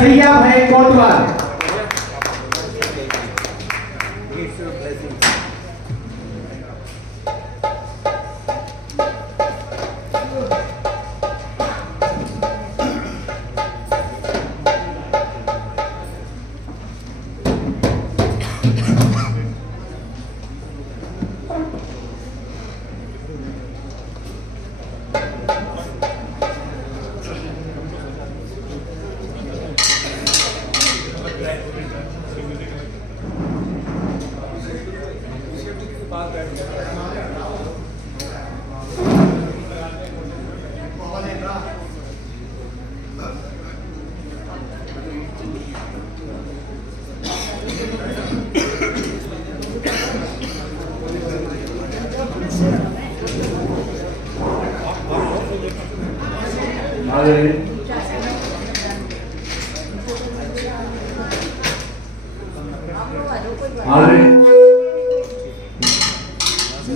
सैया भय कोतवाल।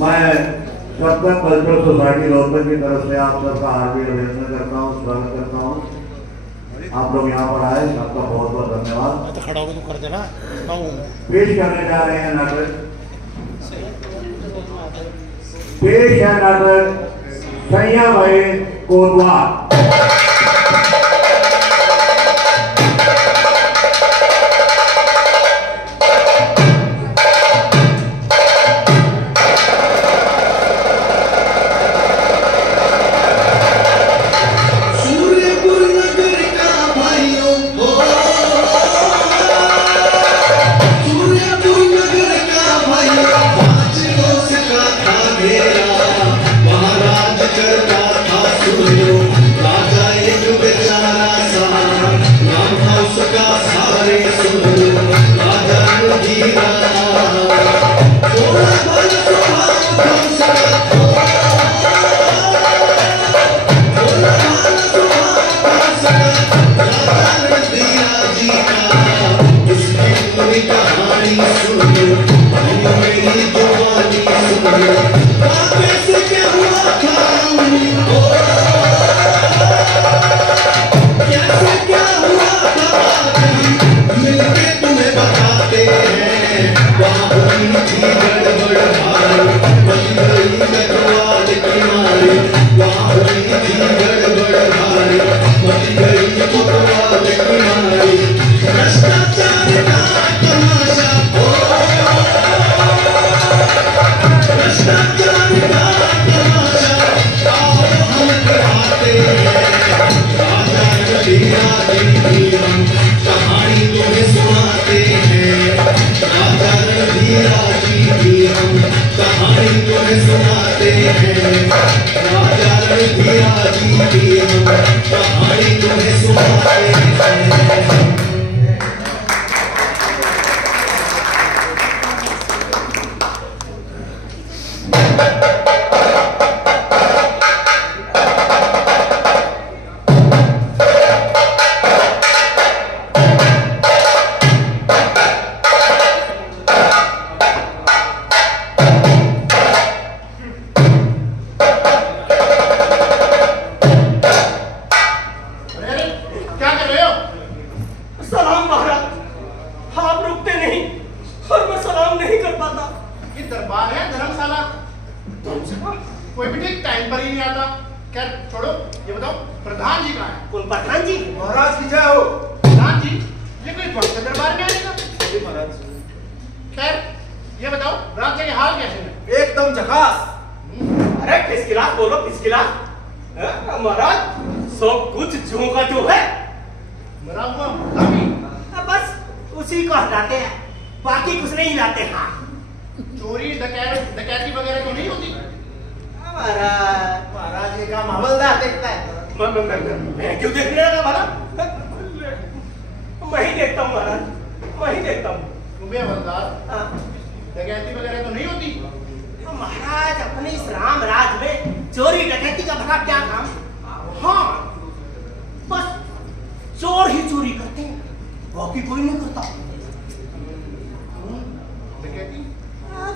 मैं सप्तक कल्चरल सोसाइटी रोहतक की तरफ से आप सबका हार्दिक अभिनंदन करता हूँ, स्वागत करता हूँ। आप लोग यहाँ पर आए, आपका बहुत बहुत धन्यवाद। खड़ा होकर तो कर देना। पेश करने जा रहे हैं नाटक, पेश है नाटक सैया भय कोतवाल।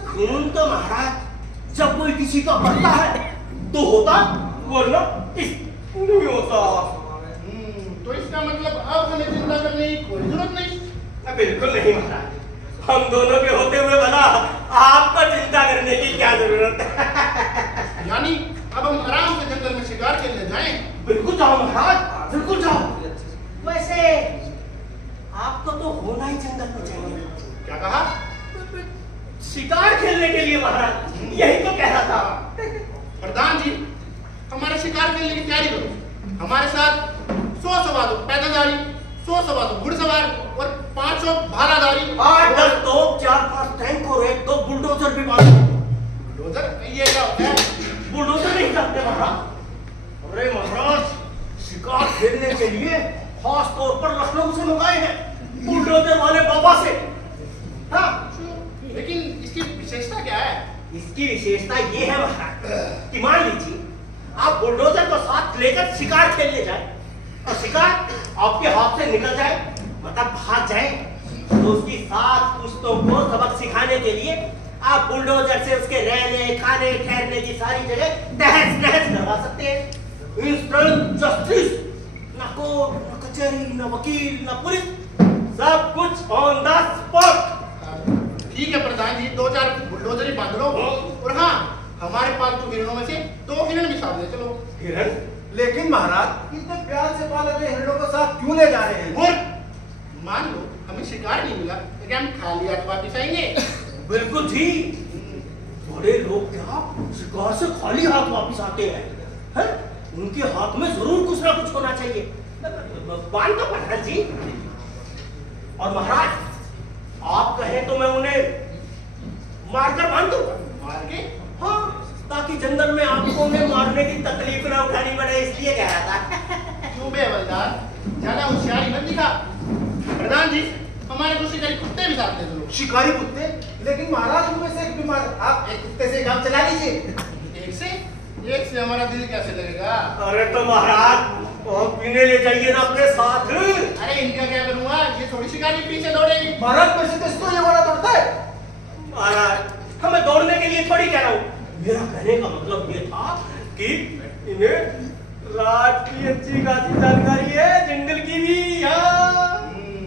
खून तो महाराज जब कोई किसी का बढ़ता है तो होता, वरना नहीं होता। तो इसका मतलब अब हमें चिंता करने की कोई जरूरत नहीं। बिल्कुल नहीं महाराज, हम दोनों के होते हुए भला आपको चिंता करने की क्या जरूरत है। यानी अब हम आराम से जंगल में शिकार खेलने जाएं। बिल्कुल जाओ महाराज, बिल्कुल जाओ। वैसे आपको तो होना ही जंगल में चाहिए। क्या कहा? शिकार खेलने के लिए महाराज, यही तो कह रहा था। प्रधान जी, हमारे शिकार खेलने की तैयारी करो। हमारे साथ 100 सवार पैदलदारी, 100 सवार घुड़सवार और 500 भालाधारी, 8-10 तोप, 4-5 टैंक और 1-2 बुलडोजर भी मारो। बुलडोजर ये क्या होता है? बुलडोजर नहीं जानते महाराज? अरे महाराज, शिकार खेलने के लिए खास तौर पर लखनऊ से मंगाए हैं, बुलडोजर वाले बाबा से। हाँ, लेकिन इसकी विशेषता क्या है? इसकी विशेषता ये है महाराज कि मान लीजिए आप बुलडोजर को साथ लेकर शिकार खेलने जाए और शिकार आपके हाथ से निकल जाए, मतलब भाग जाए, तो उसकी 7 पुश्तों को सबक सिखाने के लिए आप बुलडोजर से उसके रहने, खाने, ठहरने की सारी जगह तहस नहस करवा सकते हैं। इंस्टेंट जस्टिस, न कोर्ट, न कचहरी, न वकील, न पुलिस, सब कुछ ऑन द स्पॉट। ठीक है प्रधान जी, 2-4 बुलडोजर ही बांध लो। और हाँ, हमारे पालतू हिरणों में से 2 हिरण भी साथ ले चलो। हिरण? लेकिन महाराज, इतने प्यार से पाले हुए हिरणों को साथ क्यों ले जा रहे हैं? और मान लो हमें शिकार नहीं मिला तो क्या हम खाली हाथ वापिस आएंगे? बिल्कुल जी, बड़े लोग क्या शिकार से खाली हाथ वापिस आते हैं, हैं? उनके हाथ में जरूर कुछ ना कुछ होना चाहिए। बांध दो प्रधान जी। और महाराज, आप कहें तो मैं उन्हें मारकर बांध दूंगा। मार के? हाँ, ताकि जंगल में आपको उन्हें मारने की तकलीफ ना उठानी पड़े, इसलिए कह रहा था। क्यों बे हवलदार, ज्यादा होशियारी मत दिखा। प्रधान जी, हमारे को शिकारी कुत्ते भी साथ ले चलो। शिकारी कुत्ते? लेकिन महाराज, उनमें से एक बीमार, आप एक कुत्ते से काम चला लीजिए। एक से हमारा दिल कैसे लगेगा? अरे तो महाराज, और पीने ले जाइए ना अपने साथ। अरे इनका क्या करूंगा, ये थोड़ी शिकारी पीछे दौड़ेगी। महाराज, वैसे तो इसको ये वाला दौड़ता है। महाराज, हमें दौड़ने के लिए थोड़ी कह रहा हूँ, मेरा कहने का मतलब ये था कि इन्हें रात की अच्छी खासी जानकारी है, जंगल की भी।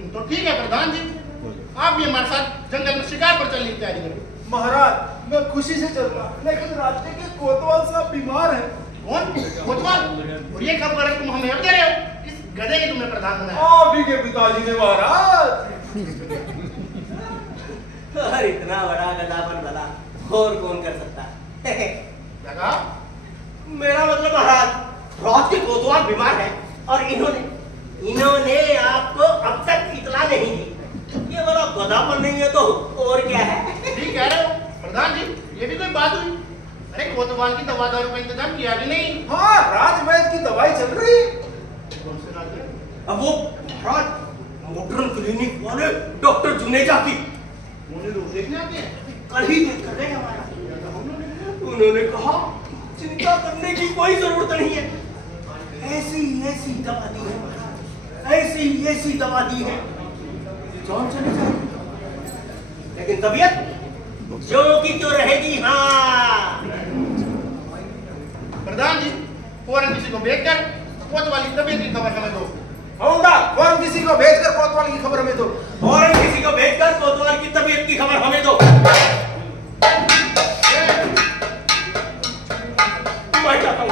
तो ठीक है प्रधान जी, आप भी हमारे साथ जंगल में शिकार पर चलने की तैयारी करो। महाराज, मैं खुशी से चलूंगा, लेकिन राज्य के कोतवाल साहब बीमार हैं। कौन? कोतवाल? और ये खबर है तुम हमें अब दे रहे हो? किस गधे ने तुम्हें प्रधान बनाया? आप ही के पिताजी ने महाराज। और इतना बड़ा गधापन भला और कौन कर सकता है? क्या कहा? मेरा मतलब महाराज, रात के कोतवाल बीमार है और इन्होंने आपको अब तक इतला नहीं दी। ये बड़ा गधापन नहीं है तो और क्या है? ठीक कह रहे हो प्रधान जी, ये भी कोई बात हुई? अरे कोतवाल की दवा दारू का इंतजाम किया भी नहीं। हाँ, राजवैद्य की दवाई चल रही है। कौन से राज्य? अब वो महाराज, मॉडर्न क्लिनिक वाले डॉक्टर जुनेजा की उन्हें लोग देखने आते हैं। कल ही देख कर गए हमारा। उन्होंने कहा चिंता करने की कोई जरूरत नहीं है, ऐसी दवा दी है महाराज, ऐसी दवा दी है, जान चले जाए, लेकिन तबीयत जो की तो रहेगी। हाँ प्रधान जी, फौरन किसी को भेजकर कोतवाल की तबीयत की खबर हमें दो। होगा, फौरन किसी को भेजकर कोतवाल की खबर हमें दो। फौरन किसी को भेजकर कोतवाल की तबीयत की खबर हमें दो। मैं जाता हूँ।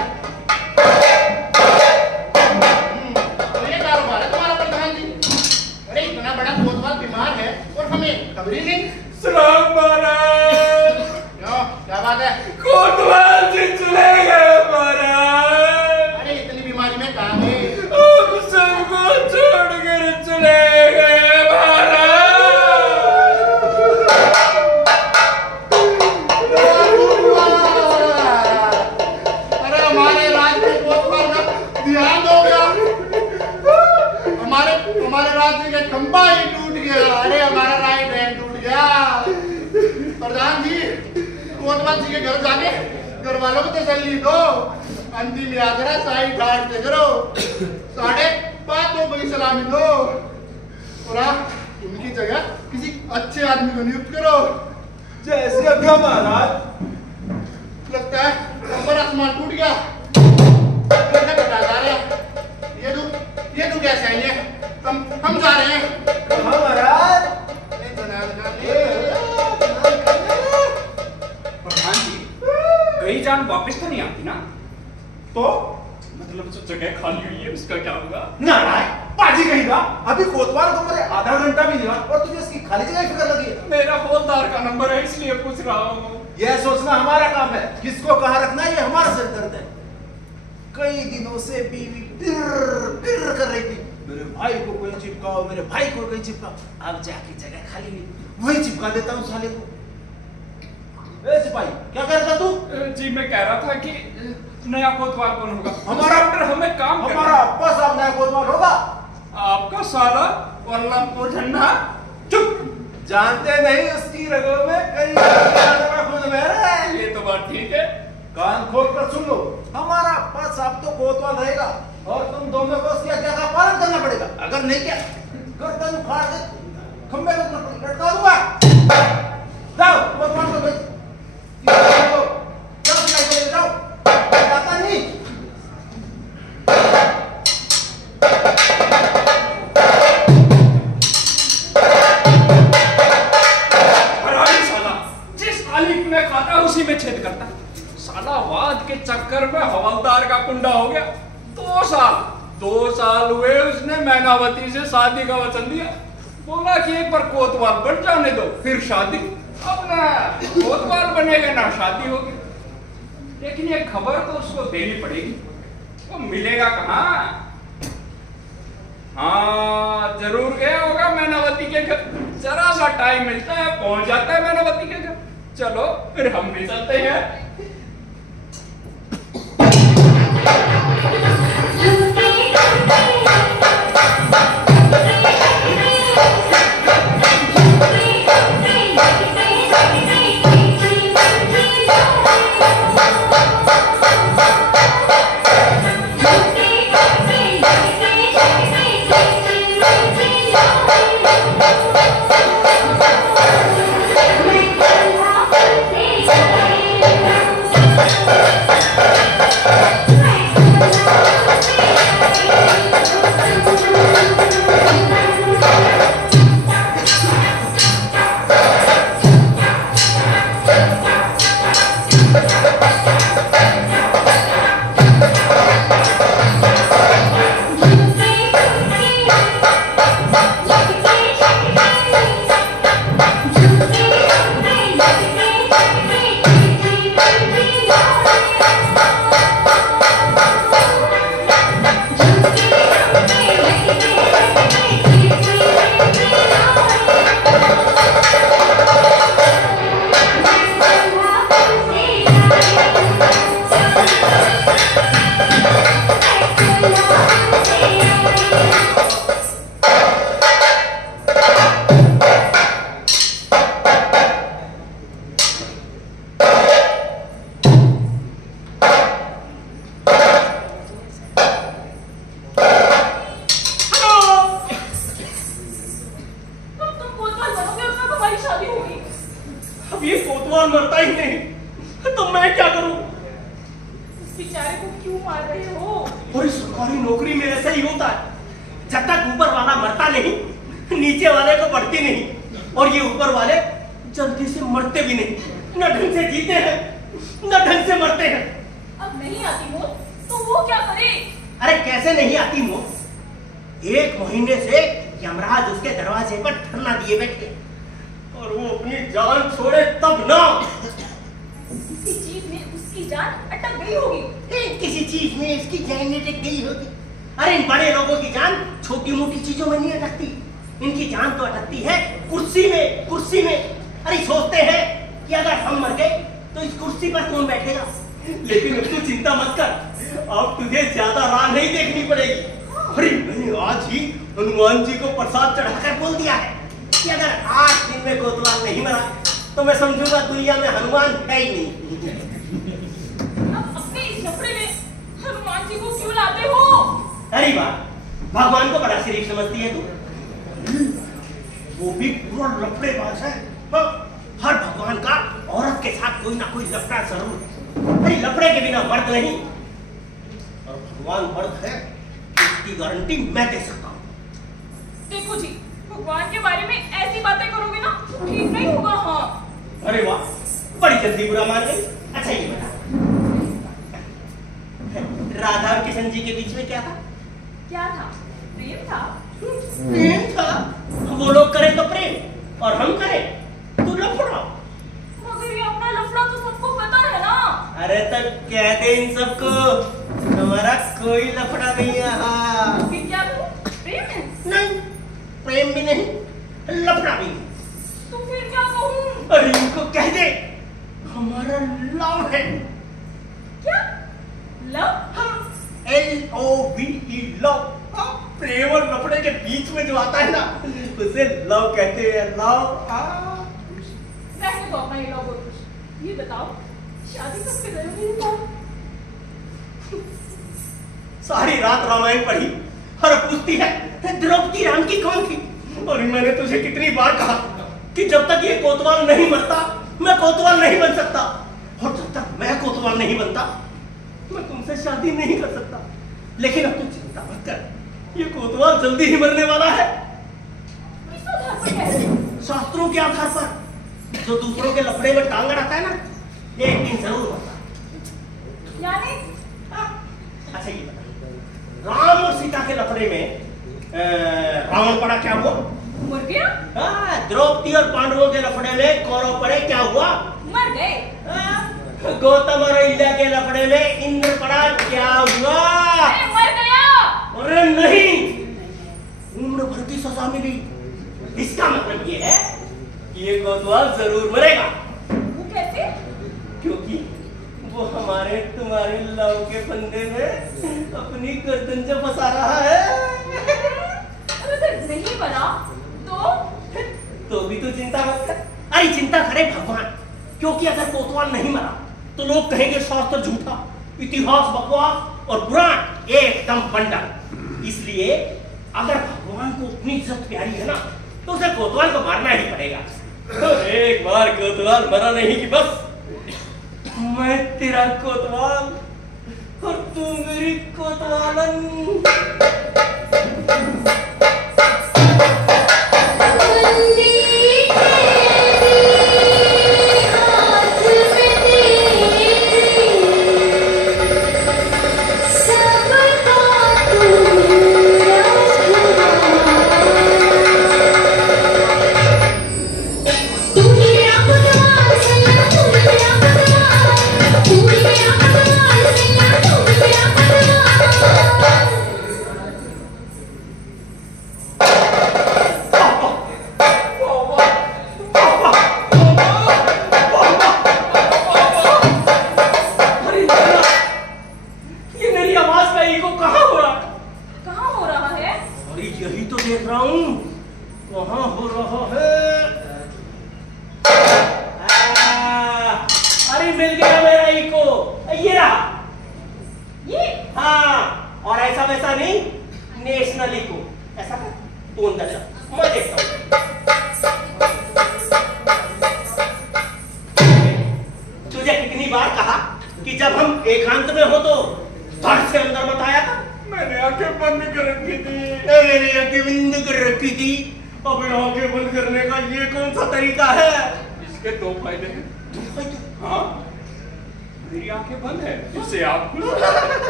तो ये कारोबार है तुम्हारा प्रधान जी? अरे इतना बड़ा कोतवाल बीमार है और हमें खबर ही नहीं। सलाम महाराज। क्यों, क्या बात है? कोतवाल से चले गए महाराज। अरे इतनी बीमारी में कहाँ गए? हम सबको छोड़कर चले गए महाराज। अरे हमारे राज्य के कोतवाल का ध्यान हो गया। हमारे राज्य का खंबा ही टूट गया। अरे हमारा राइट हैंड टूट गया। प्रधान जी, कोतवाल जी के घर जाके घर वालों को तसल्ली दो। अंतिम यात्रा साई घाट से करो, 5:30 बजे सलामी दो और आप उनकी जगह किसी अच्छे आदमी को नियुक्त करो। जैसे अग्गा महाराज। लगता है ऊपर आसमान टूट गया। ये दूर क्यों कैसे आएंगे? हम जा रहे हैं। हाँ महाराज। प्रधान जी, कहीं जान वापस तो नहीं आती ना? तो मतलब जो जगह खाली हुई है उसका क्या होगा? नारायण पाजी कहेगा, अभी कोतवाल को मेरे आधा घंटा भी नहीं हुआ और तुझे इसकी खाली जगह की फिक्र लगी है। मेरा हवलदार का नंबर है इसलिए पूछ रहा हूँ। यह सोचना हमारा काम है, किसको कहाँ रखना है ये हमारा सिर दर्द है। कई दिनों से बीवी पिर कर रही थी, मेरे भाई को कोई चिपकाओ, मेरे भाई को कोई चिपकाओ। अब जाके जगह खाली हुई, वही चिपका देता हूँ साले को। ए सिपाही, क्या कह रहा था तू? जी मैं कह रहा था कि नया कोतवाल कौन होगा? हमारा डॉक्टर हमें काम करना हमारा अब्बा साहब नया कोतवाल होगा। आपका साला वल्लभपुर झंडा। चुप, जानते नहीं उसकी रगों में कई खून बह रहा है। ये तो बात ठीक है। कान खोल कर सुन लो, हमारा अब्बा साहब तो कोतवाल रहेगा और तुम दोनों को उसकी आज्ञा का पालन करना पड़ेगा। अगर नहीं किया गर्दन उखाड़ के खंबे में लटका दूंगा। जाओ कोतवाल को भेज, जाओ सिलाई को ले जाओ, जाता नहीं। उसी में छेद करता। साला वाद के चक्कर में हवलदार का कुंडा हो गया। 2 साल हुए उसने मैनावती से शादी का वचन दिया। बोला कि एक बार कोतवाल बन जाने दो फिर शादी। अब ना कोतवाल बनेगा ना शादी होगी। लेकिन ये खबर तो उसको देनी पड़ेगी। वो मिलेगा कहाँ? हाँ जरूर गया होगा मैनावती के घर। जरा सा टाइम मिलता है पहुंच जाता है मैनावती के घर। चलो फिर हम भी चलते हैं। इसकी गारंटी मैं दे सकता हूँ। देखो जी, भगवान के बारे में ऐसी बातें करोगे ना तो ठीक नहीं होगा। हाँ अरे वाह, बड़ी जल्दी बुरा मान गई। अच्छा ये बता, राधा और किशन जी के बीच में क्या था? क्या था? प्रेम था। प्रेम था? वो लोग करें तो प्रेम और हम करें तो लफड़ा। मगर ये अपना लफड़ा तो सबको पता है ना। अरे तब कह दे इन सबको हमारा कोई लफड़ा नहीं है। हाँ। फिर क्या करूं? प्रेम है? नहीं, प्रेम भी नहीं, लफड़ा भी नहीं। तो फिर क्या कहूं? अरे इनको कह दे हमारा लव है। क्या? लव? हाँ, LOVE लव। हाँ, प्रेम और लफड़े के बीच में जो आता है ना उसे लव कहते हैं। लव। हाँ। रहने दो अपना ये लव और कुछ। ये बताओ, शादी कब से करोगे? सारी रात रामायण पढ़ी और पूछती है द्रौपदी राम की कौन थी। और मैंने तुझे कितनी बार कहा कि जब तक ये कोतवाल नहीं मरता मैं कोतवाल नहीं बन सकता, और जब तक मैं कोतवाल नहीं बनता मैं तुमसे शादी नहीं कर सकता। लेकिन अब तू चिंता मत कर, ये कोतवाल जल्दी ही मरने वाला है। किस आधार पर कह रहे हो? शास्त्रों के आधार पर। जो दूसरों के लफड़े में टांग अड़ाता है ना, एक दिन जरूर मरता। यानी? अच्छा ये बता, राम और सीता के लफड़े में रावण पड़ा, क्या हुआ? मर गया? द्रौपदी और पांडवों के लफड़े में कौरव पड़े, क्या हुआ? मर गए। गौतम और अहिल्या के लफड़े में इंद्र पड़ा, क्या हुआ? मर गया। अरे नहीं, उम्र भर की सजा मिली। इसका मतलब ये है कि ये कोतवाल जरूर मरेगा। वो कैसे? क्योंकि वो हमारे तुम्हारे लव के फंदे में अपनी गर्दन जो फंसा रहा है। अगर नहीं मरा तो भी तो चिंता मत कर। अरे चिंता करे भगवान, क्योंकि अगर कोतवाल नहीं मरा तो लोग कहेंगे शास्त्र झूठा, इतिहास बकवास और पुराण एकदम बंडल। इसलिए अगर भगवान को अपनी इज्जत प्यारी है ना तो उसे कोतवाल को मारना ही पड़ेगा। तो एक बार कोतवाल मरा नहीं कि बस मैं तेरा कोतवाल और तू मेरी कोतवालन।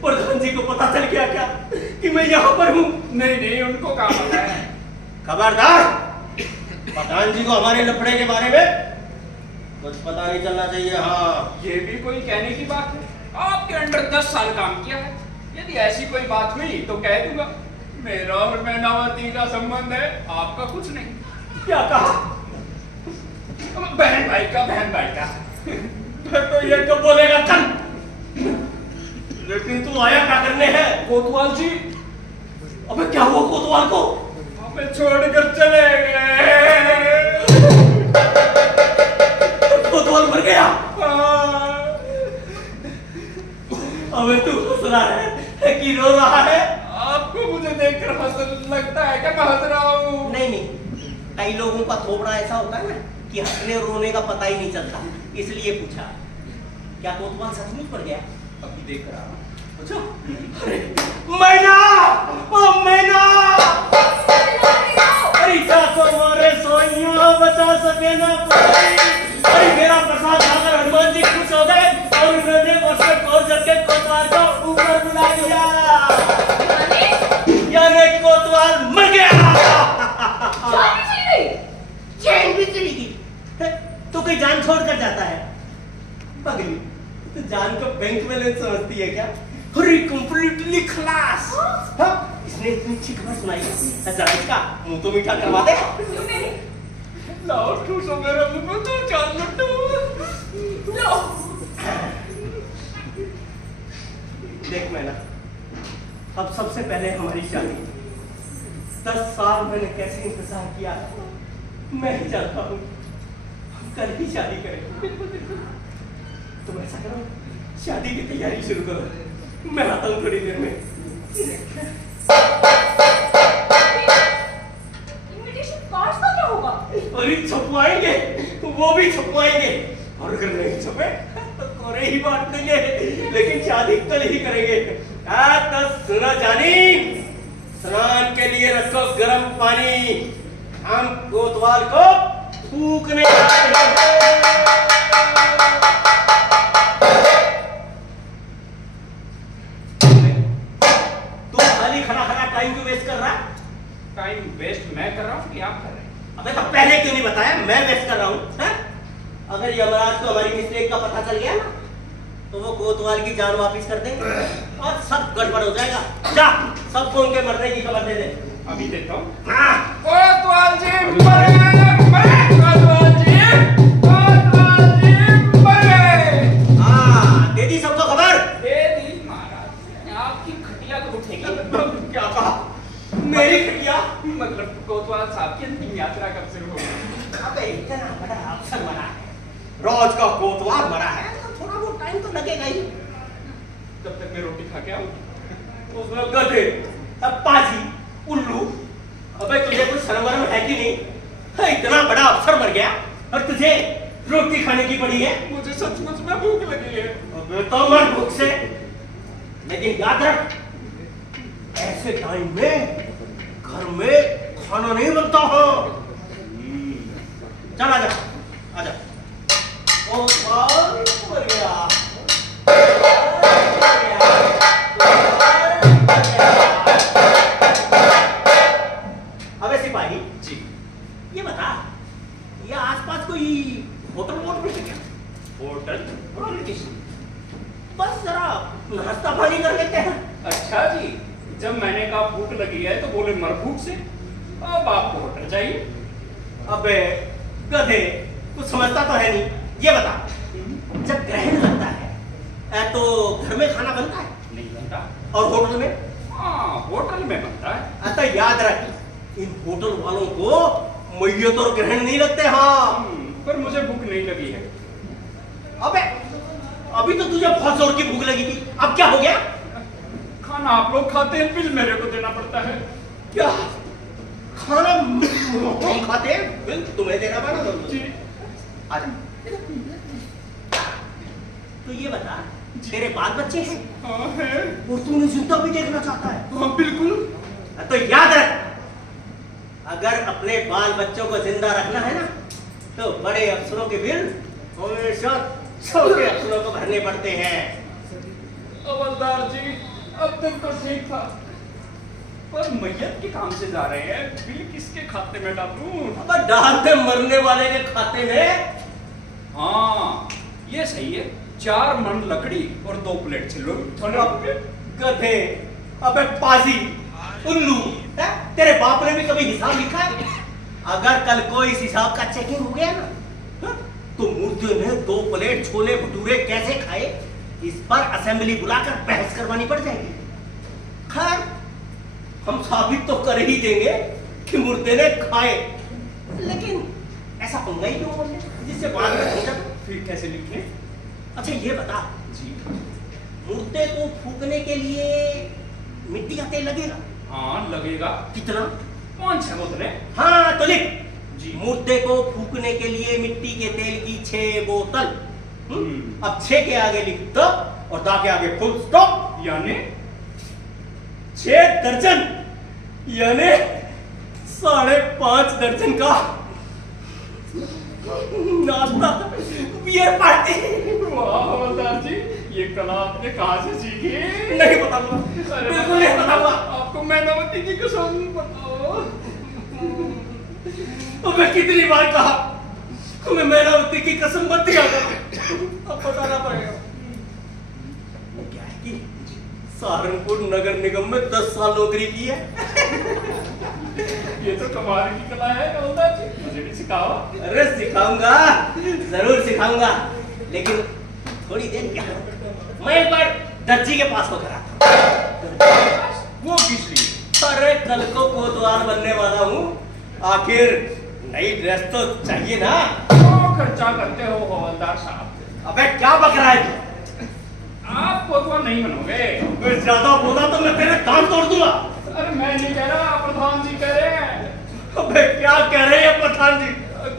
प्रधान जी को पता चल गया क्या कि मैं यहाँ पर हूँ? नहीं, उनको क्या पता है? खबरदार, प्रधान जी को हमारे लफड़े के बारे में कुछ पता नहीं चलना चाहिए। हाँ, ये भी कोई कहने की बात है? आपके अंडर 10 साल काम किया है। यदि ऐसी कोई बात हुई तो कह दूंगा मेरा और मैनावती का संबंध है, आपका कुछ नहीं। क्या कहा? बहन भाई का। तो ये कब बोलेगा? कल लेकिन तू आया क्या करने है? कोतवाल जी, अबे क्या हुआ कोतवाल को? हमें छोड़कर चले गए। कोतवाल मर गया? हाँ। अबे तू हंस रहा है कि रो रहा है? आपको मुझे देखकर हंस लगता है क्या मैं हंस रहा हूँ? नहीं नहीं, कई लोगों का थोपड़ा ऐसा होता है ना कि हंसने और रोने का पता ही नहीं चलता, इसलिए पूछा। क्या कोतवाल सचमुच मर गया? अभी देख रहा हूँ। अच्छा, अरे मैना, ओ मैना, अरे क्या तुम्हारे सोइयों बचा सके ना कोई। अरे मेरा प्रसाद खाकर हनुमान जी खुश हो गए और उन्होंने उसके तोड़ करके कोतवाल को ऊपर बुला लिया। यानी कोतवाल मर गया। चैन भी चली गई। तो कोई जान छोड़ कर जाता है? पगली, तो जान को बैंक बैलेंस समझती है क्या? अरे कंप्लीटली खलास। हाँ? इसने इतनी अच्छी खबर सुनाई है, जरा इसका मुंह तो मीठा करवा दे। लाओ ठूसो मेरे मुंह में तो चार लड्डू। लाओ। देख मैना, अब सबसे पहले हमारी शादी। 10 साल मैंने कैसे इंतजार किया मैं ही जानता हूँ। हम कल ही शादी करेंगे। तुम ऐसा करो, शादी की तैयारी शुरू करो, मैं आता हूँ थोड़ी देर में। इनविटेशन कार्ड्स का क्या होगा? अरे छपवाएंगे, वो भी छपवाएंगे, और अगर नहीं छपे तो कोरे ही बांट देंगे, लेकिन शादी कल ही करेंगे। तो सुनो जानी, स्नान के लिए रखो गर्म पानी, हम कोतवाल को फूकने आए हैं। तू खाली खड़ा खड़ा टाइम क्यों वेस्ट कर रहा है? टाइम वेस्ट मैं कर रहा हूँ कि आप कर रहे हैं? अबे तो पहले क्यों नहीं बताया? मैं वेस्ट कर रहा हूँ। अगर यमराज को हमारी मिस्टेक का पता चल गया ना, तो वो कोतवाल की जान वापस कर देंगे और सब गड़बड़ हो जाएगा। जा, सबको उनके मरने की खबर दे दे। अभी देता हूँ। हाँ। कोतवाल जी मर गए। कोतवाल जी मर गए। हाँ, दे दी सबको खबर? दे दी महाराज, आपकी खटिया तो उठेगी। क्या कहा? मेरी खटिया? मतलब कोतवाल साहब की अंतिम यात्रा कब शुरू होगी? अबे इतना बड़ा अफसर मरा है, रोज का कोतवाल मरा है, तो थोड़ा बहुत टाइम तो लगेगा ही। तब तक मैं रोटी खा के आऊँ। उसमें गधे, पाजी, उल्लू, अबे तुझे कुछ शर्म वरम है कि नहीं? है, इतना बड़ा अफसर मर गया और तुझे रोटी खाने की पड़ी है? मुझे सचमुच में भूख लगी है। अबे तो मर भूख से, लेकिन याद रख, ऐसे टाइम में घर में खाना नहीं बनता हो। चल आजा, आजा। ओ मर गया। अबे सिपाही जी, ये बता, ये आसपास कोई होटल वोटल है क्या? होटल? बस जरा नाश्ता पानी कर लेते हैं। अच्छा जी, जब मैंने कहा भूख लगी है तो बोले मर भूख से। अब आपको होटल चाहिए? अबे गधे, कुछ समझता तो है नहीं। ये बता, जब ग्रहण लगता है तो घर में खाना बनता है? नहीं बनता। और होटल में? हाँ, होटल में बनता है। तो याद रख, इन होटल वालों को मैयत और ग्रहण नहीं लगते। हाँ, पर मुझे भूख नहीं लगी है। अबे अभी तो तुझे बहुत जोर की भूख लगी थी, अब क्या हो गया? खाना आप लोग खाते हैं, बिल मेरे को देना पड़ता है। क्या खाना हम खाते हैं, बिल तुम्हें देना पड़ा? जी। आजा। तो ये बता, तेरे बाल बच्चे हैं? हाँ है। और तू उन्हें जिंदा भी देखना चाहता है? हाँ बिल्कुल। तो याद रख, अगर अपने बाल बच्चों को जिंदा रखना है ना, तो बड़े अफसरों के बिल हमेशा छोटे अफसरों को भरने पड़ते हैं। हवलदार जी, अब तक तो ठीक था, पर मैयत के काम से जा रहे हैं, बिल किसके खाते में डालूं? अब डालते मरने वाले के खाते में। हाँ, ये सही है। 4 मन लकड़ी और 2 प्लेट छिलो। गधे, अबे पाजी, उल्लू, तेरे बाप ने भी कभी हिसाब लिखा है? अगर कल कोई इस हिसाब का चेकिंग हो गया ना, तो मुर्दे ने 2 प्लेट छोले भटूरे कैसे खाए इस पर असेंबली बुलाकर बहस करवानी पड़ जाएगी। खैर, हम साबित तो कर ही देंगे कि मुर्दे ने खाए, लेकिन ऐसा होगा ही क्यों बोलने जिससे बाद में समझा। फिर कैसे लिखे? अच्छा ये बता जी। मुर्दे को फूकने के लिए मिट्टी का तेल लगेगा? हाँ लगेगा। कितना? 5-6 बोतलें। हाँ तो लिख जी। मुर्दे को फूकने के लिए मिट्टी के तेल की 6 बोतल। अब 6 के आगे लिख द और दा के आगे फुल स्टॉप, यानी 6 दर्जन, यानी 5.5 दर्जन का नाश्ता, बियर पार्टी। वाह हवलदार जी, ये कला आपने कहाँ से सीखी? नहीं बताऊंगा, अरे बिल्कुल नहीं बताऊंगा। आपको मैनावती की कसम बताओ। तो मैं कितनी बार कहा मैं मैनावती की कसम मत दिया करो, अब बताना पड़ेगा। क्या है कि सहारनपुर नगर निगम में 10 साल नौकरी की है। ये तो कमाल की कला है हवलदार जी, मुझे भी सिखाओ। अरे सिखाऊंगा, जरूर सिखाऊंगा, लेकिन थोड़ी देर क्या, मैं एक बार दर्जी के पास होकर आता। वो किस लिए? अरे कल को कोतवाल बनने वाला हूँ, आखिर नई ड्रेस तो चाहिए ना। तो खर्चा करते हो हवलदार साहब। अबे क्या बक रहा है तू? आप कोतवाल नहीं बनोगे। मैं ज्यादा बोला तो मैं तेरे कान तोड़ दूंगा। अरे मैं नहीं कह रहा, प्रधान जी कह रहे हैं। अबे क्या कह रहे हैं प्रधान जी?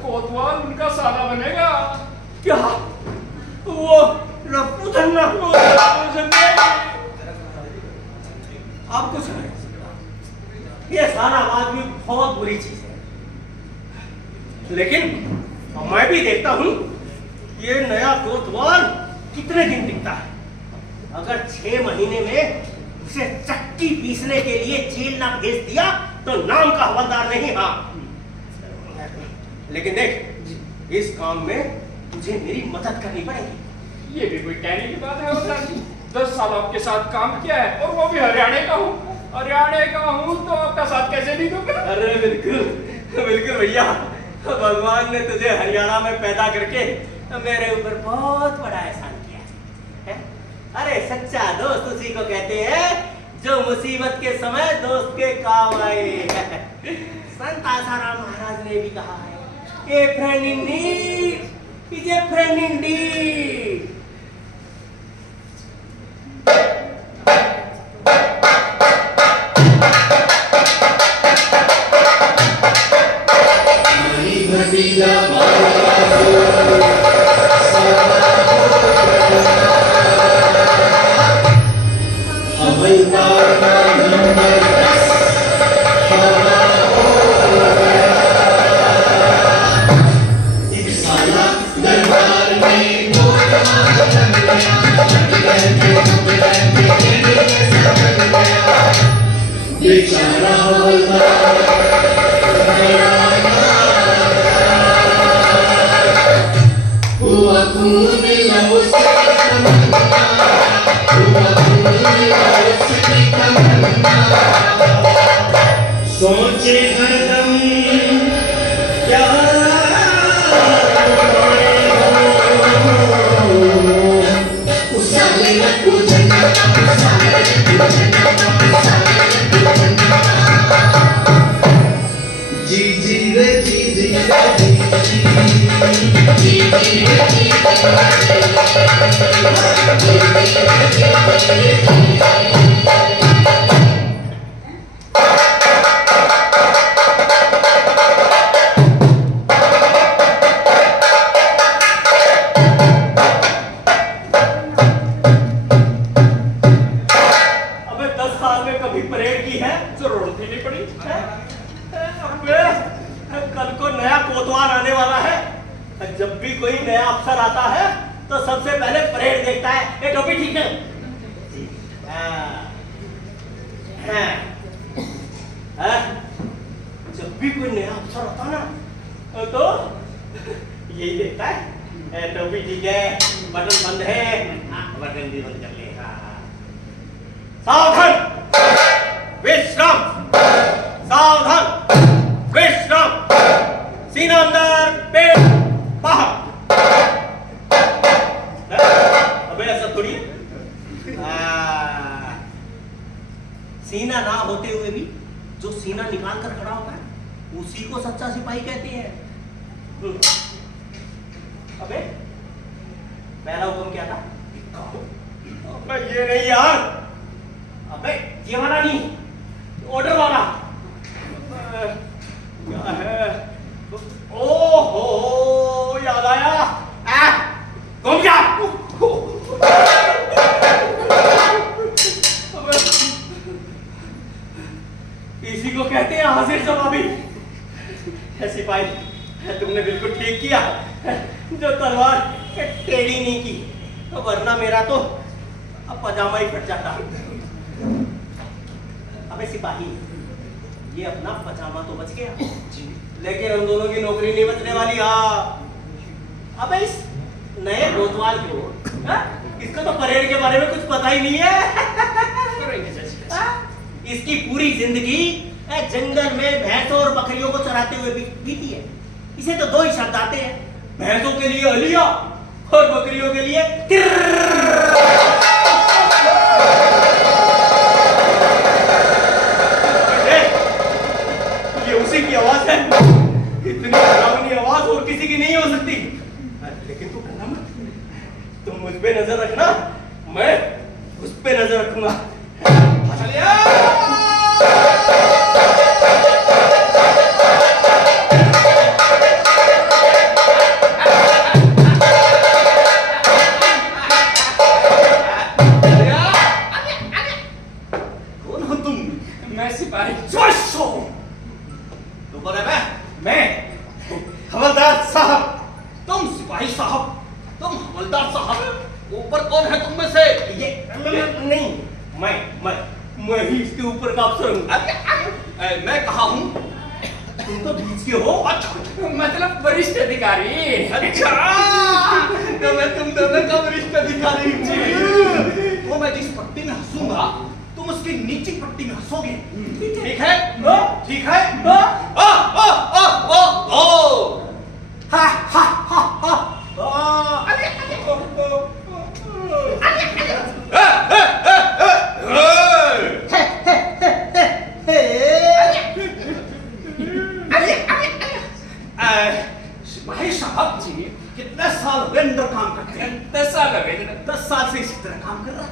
कोतवाल उनका साला बनेगा। क्या वो रफ्फू धन्ना? आप कुछ नहीं, ये सारा बात भी बहुत बुरी चीज है, लेकिन मैं भी देखता हूँ ये नया कोतवाल कितने दिन टिकता है। अगर 6 महीने में उसे चक्की पीसने के लिए जेल ना भेज दिया तो नाम का हवलदार नहीं। हाँ लेकिन देख, इस काम में तुझे मेरी मदद करनी पड़ेगी। ये भी कोई कहने की बात है हवलदार जी? 10 साल आपके साथ काम किया है और वो भी हरियाणा का हूँ। हरियाणा का हूँ तो आपका साथ कैसे नहीं दूंगा? अरे बिल्कुल बिल्कुल भैया, भगवान ने तुझे हरियाणा में पैदा करके मेरे ऊपर बहुत बड़ा एहसान किया है। अरे सच्चा दोस्त उसी को कहते हैं जो मुसीबत के समय दोस्त के काम आए। संत आसाराम महाराज ने भी कहा है, ए friend in need is a friend Indeed. सोचे हरदम क्या जी जी रे जी जी कल को नया कोतवाल आने वाला है। जब भी कोई नया अफसर आता है तो सबसे पहले परेड देखता है। ये टोपी ठीक है? जब भी कोई नया अफसर आता ना तो यही देखता है, टोपी ठीक है, बटन बंद है, बटन भी बंद कर ले। सावधान, विश्राम, सावधान, विश्राम, सीना अंदर, पेट बाहर। अबे ऐसा थोड़ी है। सीना निकाल कर खड़ा होता है उसी को सच्चा सिपाही कहते हैं। अबे पहला हुक्म क्या था? अबे ये नहीं यार, अबे ये वाला नहीं, ऑर्डर वाला क्या है? ओहो याद आया, तुम क्या? इसी को कहते हैं हाजिर जवाबी। सिपाही तुमने बिल्कुल ठीक किया जो तलवार टेढ़ी नहीं की, वरना मेरा तो अब पजामा ही फट जाता। अबे सिपाही ये अपना पजामा तो बच गया लेकिन हम दोनों की नौकरी नहीं बचने वाली। हाँ अबे इस नए कोतवाल को इसको तो परेड के बारे में कुछ पता ही नहीं है। इसकी पूरी जिंदगी जंगल में भैंसों और बकरियों को चराते हुए बीती है। इसे तो दो ही शब्द आते हैं, भैंसों के लिए अलिया और बकरियों के लिए ये उसी की आवाज है। इतनी डरावनी आवाज और किसी की नहीं हो सकती। लेकिन तू कहना मत, तुम मुझ पे नजर रखना, मैं उस पे नजर रखूंगा। मैं हवलदार साहब। तुम सिपाही साहब, तुम हवलदार साहब, ऊपर कौन है तुम में से? ये नहीं, मैं ही इसके ऊपर का अफसर हूँ। मैं कहा हूँ? तुम तो बीच के हो। अच्छा मतलब वरिष्ठ अधिकारी। अच्छा तो मैं तुम दोनों का वरिष्ठ अधिकारी हूँ। तो मैं जिस पट्टी में हंसूंगा तुम उसकी नीची पट्टी में हंसोगे। ठीक है? ठीक है? सिपाही साहब जी कितने साल हो गए अंदर काम करते हैं? 10 साल हो गए। 10 साल से इसी तरह काम कर रहा है।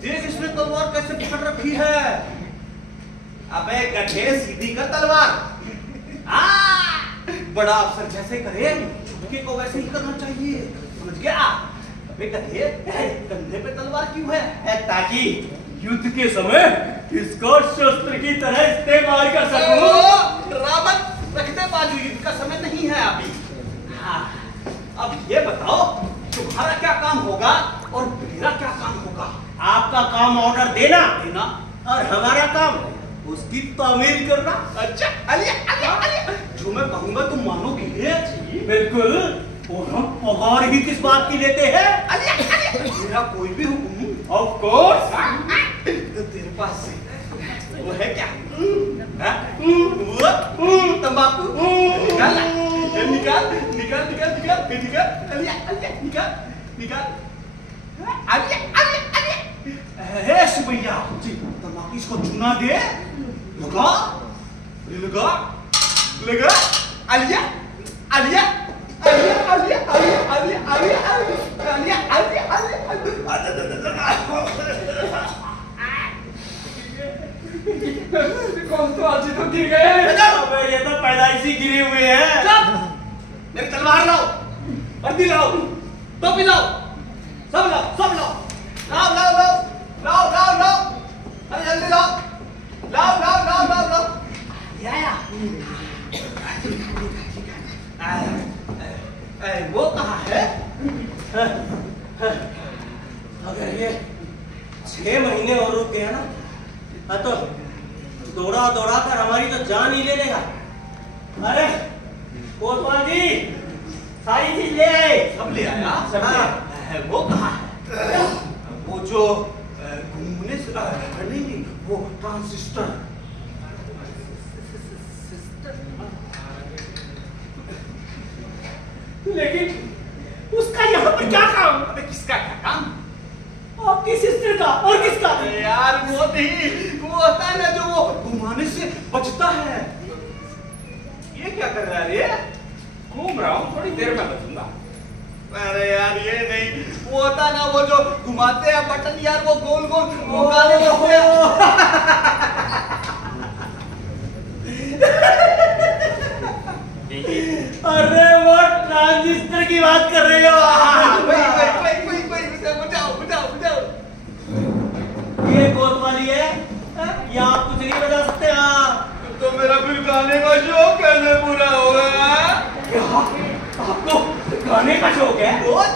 देख इसने तलवार कैसे पकड़ रखी है। अबे गधे सीधी कर तलवार। बड़ा अफसर जैसे करे झुमके को वैसे ही करना चाहिए, समझ गया? अबे गधे कंधे पे तलवार क्यों है? ताकि युद्ध के समय इसको शस्त्र की तरह इस्तेमाल कर सकूं। रावत रखते बाजू, युद्ध का समय नहीं है अभी। हाँ अब ये बताओ तुम्हारा क्या काम होगा और मेरा क्या काम होगा? आपका काम ऑर्डर देना और हमारा काम उसकी तामील करना। अच्छा जो मैं कहूंगा तुम मानोगे? बिल्कुल। और हम पगार ही किस बात की लेते हैं? मेरा कोई भी हुक्म ऑफ कोर्स तो तेरे पास वो है क्या? तंबाकू निकाल निकाल निकाल निकाल निकाल निकाल निकाल निकाल। भैया तंबाकू इसको चुना दे, लगा लगा लगा। आलिया आलिया आलिया आलिया आलिया आलिया आलिया आलिया आलिया कौन तो आज तो गिर गए। ये तो पैदाइशी गिरे हुए हैं। मेरी तलवार लाओ, वर्दी लाओ, टोपी लाओ, सब लाओ, सब लाओ, लाओ लाओ लाओ लाओ लाओ लाओ, अरे जल्दी लाओ, लाओ लाओ लाओ लाओ लाओ। आया वो कहाँ है? अगर ये 6 महीने और रुक गया ना तो दौड़ा दौड़ा कर हमारी तो जान ही ले लेगा। अरे कोतवाल जी सारी चीज ले आए। सब ले आया? सब ले आया। वो कहाँ है? वो जो घूमने से नहीं, वो ट्रांसिस्टर। लेकिन उसका यहाँ पर क्या काम? अबे किसका क्या काम? आपकी सिस्टर का। और किसका? यार वो नहीं, होता है ना जो वो घुमाने से बचता है। ये क्या कर रहा है रे? घूम रहा हूँ, थोड़ी देर में बचूंगा। अरे यार ये नहीं, वो होता है ना वो जो घुमाते हैं बटन यार, वो गोल गोल घुमाने लगते हैं। अरे वो ट्रांजिस्टर की बात कर रहे हो? बुझाओ। ये कोतवाली है या आप कुछ नहीं बजा सकते? हाँ तो मेरा फिर गाने का शौक कैसे पूरा होगा? आपको गाने का शौक है? बहुत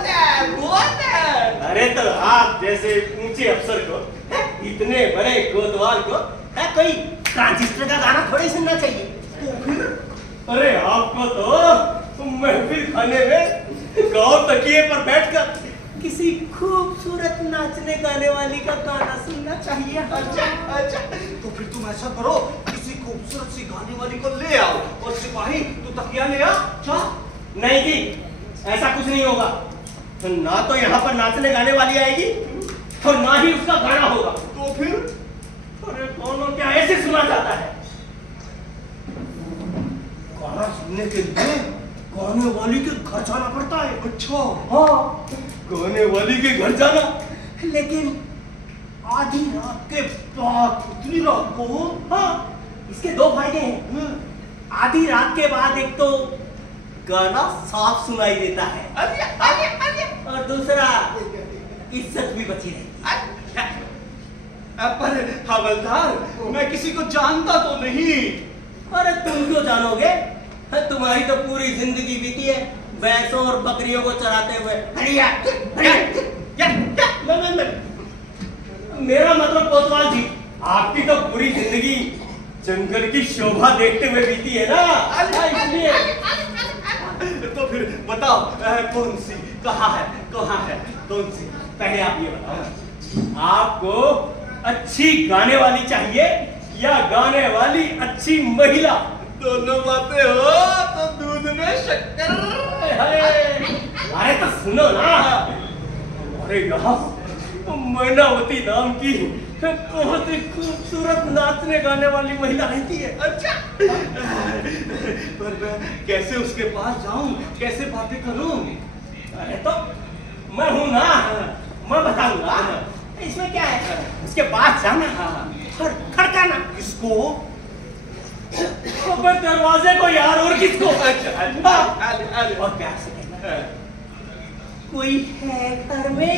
है। अरे तो आप जैसे ऊंचे अफसर को, इतने बड़े कोतवाल को कोई ट्रांजिस्टर का गाना थोड़ी सुनना चाहिए। तो फिर अरे आपको तो महफिल खाने में गांव तकिए पर बैठकर किसी खूबसूरत नाचने गाने वाली का गाना सुनना चाहिए। अच्छा तो फिर तुम ऐसा करो, किसी खूबसूरत सी गाने वाली को ले आओ और सिपाही तू तकिया ले आ। नहीं जी, ऐसा कुछ नहीं होगा। तो ना तो यहाँ पर नाचने गाने वाली आएगी और ना ही उसका गाना होगा। तो फिर अरे कौन क्या ऐसे सुना जाता है? गाना सुनने के लिए गाने वाली के घर जाना पड़ता है। अच्छा हाँ, गाने वाली के घर जाना, लेकिन आधी रात के बाद। इतनी रात को? हाँ, इसके दो फायदे हैं। आधी रात के बाद एक तो गाना साफ सुनाई देता है और दूसरा इज्जत भी बची रहती है। पर हवलदार, मैं किसी को जानता तो नहीं। अरे तुम क्यों जानोगे? तुम्हारी तो पूरी जिंदगी बीती है भैंसों और बकरियों को चराते हुए। मेरा मतलब कोतवाल जी, आपकी तो पूरी जिंदगी जंगल की शोभा देखते हुए बीती है ना, इसलिए। तो फिर बताओ कौन सी, कहाँ है कौन सी? पहले आप ये बताओ, आपको अच्छी गाने वाली चाहिए या गाने वाली अच्छी महिला? दोनों बातें हो तो दूध में शक्कर। अरे तो सुनो ना, अरे यहाँ मैनावती नाम की बहुत ही खूबसूरत नाचने गाने वाली महिला रहती है। अच्छा पर मैं कैसे उसके पास जाऊं, कैसे बातें करूं? अरे तो मैं हूं ना, मैं बताऊंगा। इसमें क्या है, उसके पास जाना और खड़काना। किसको? अबे दरवाजे को यार, और किसको? और प्यार से कहना, कोई है घर में?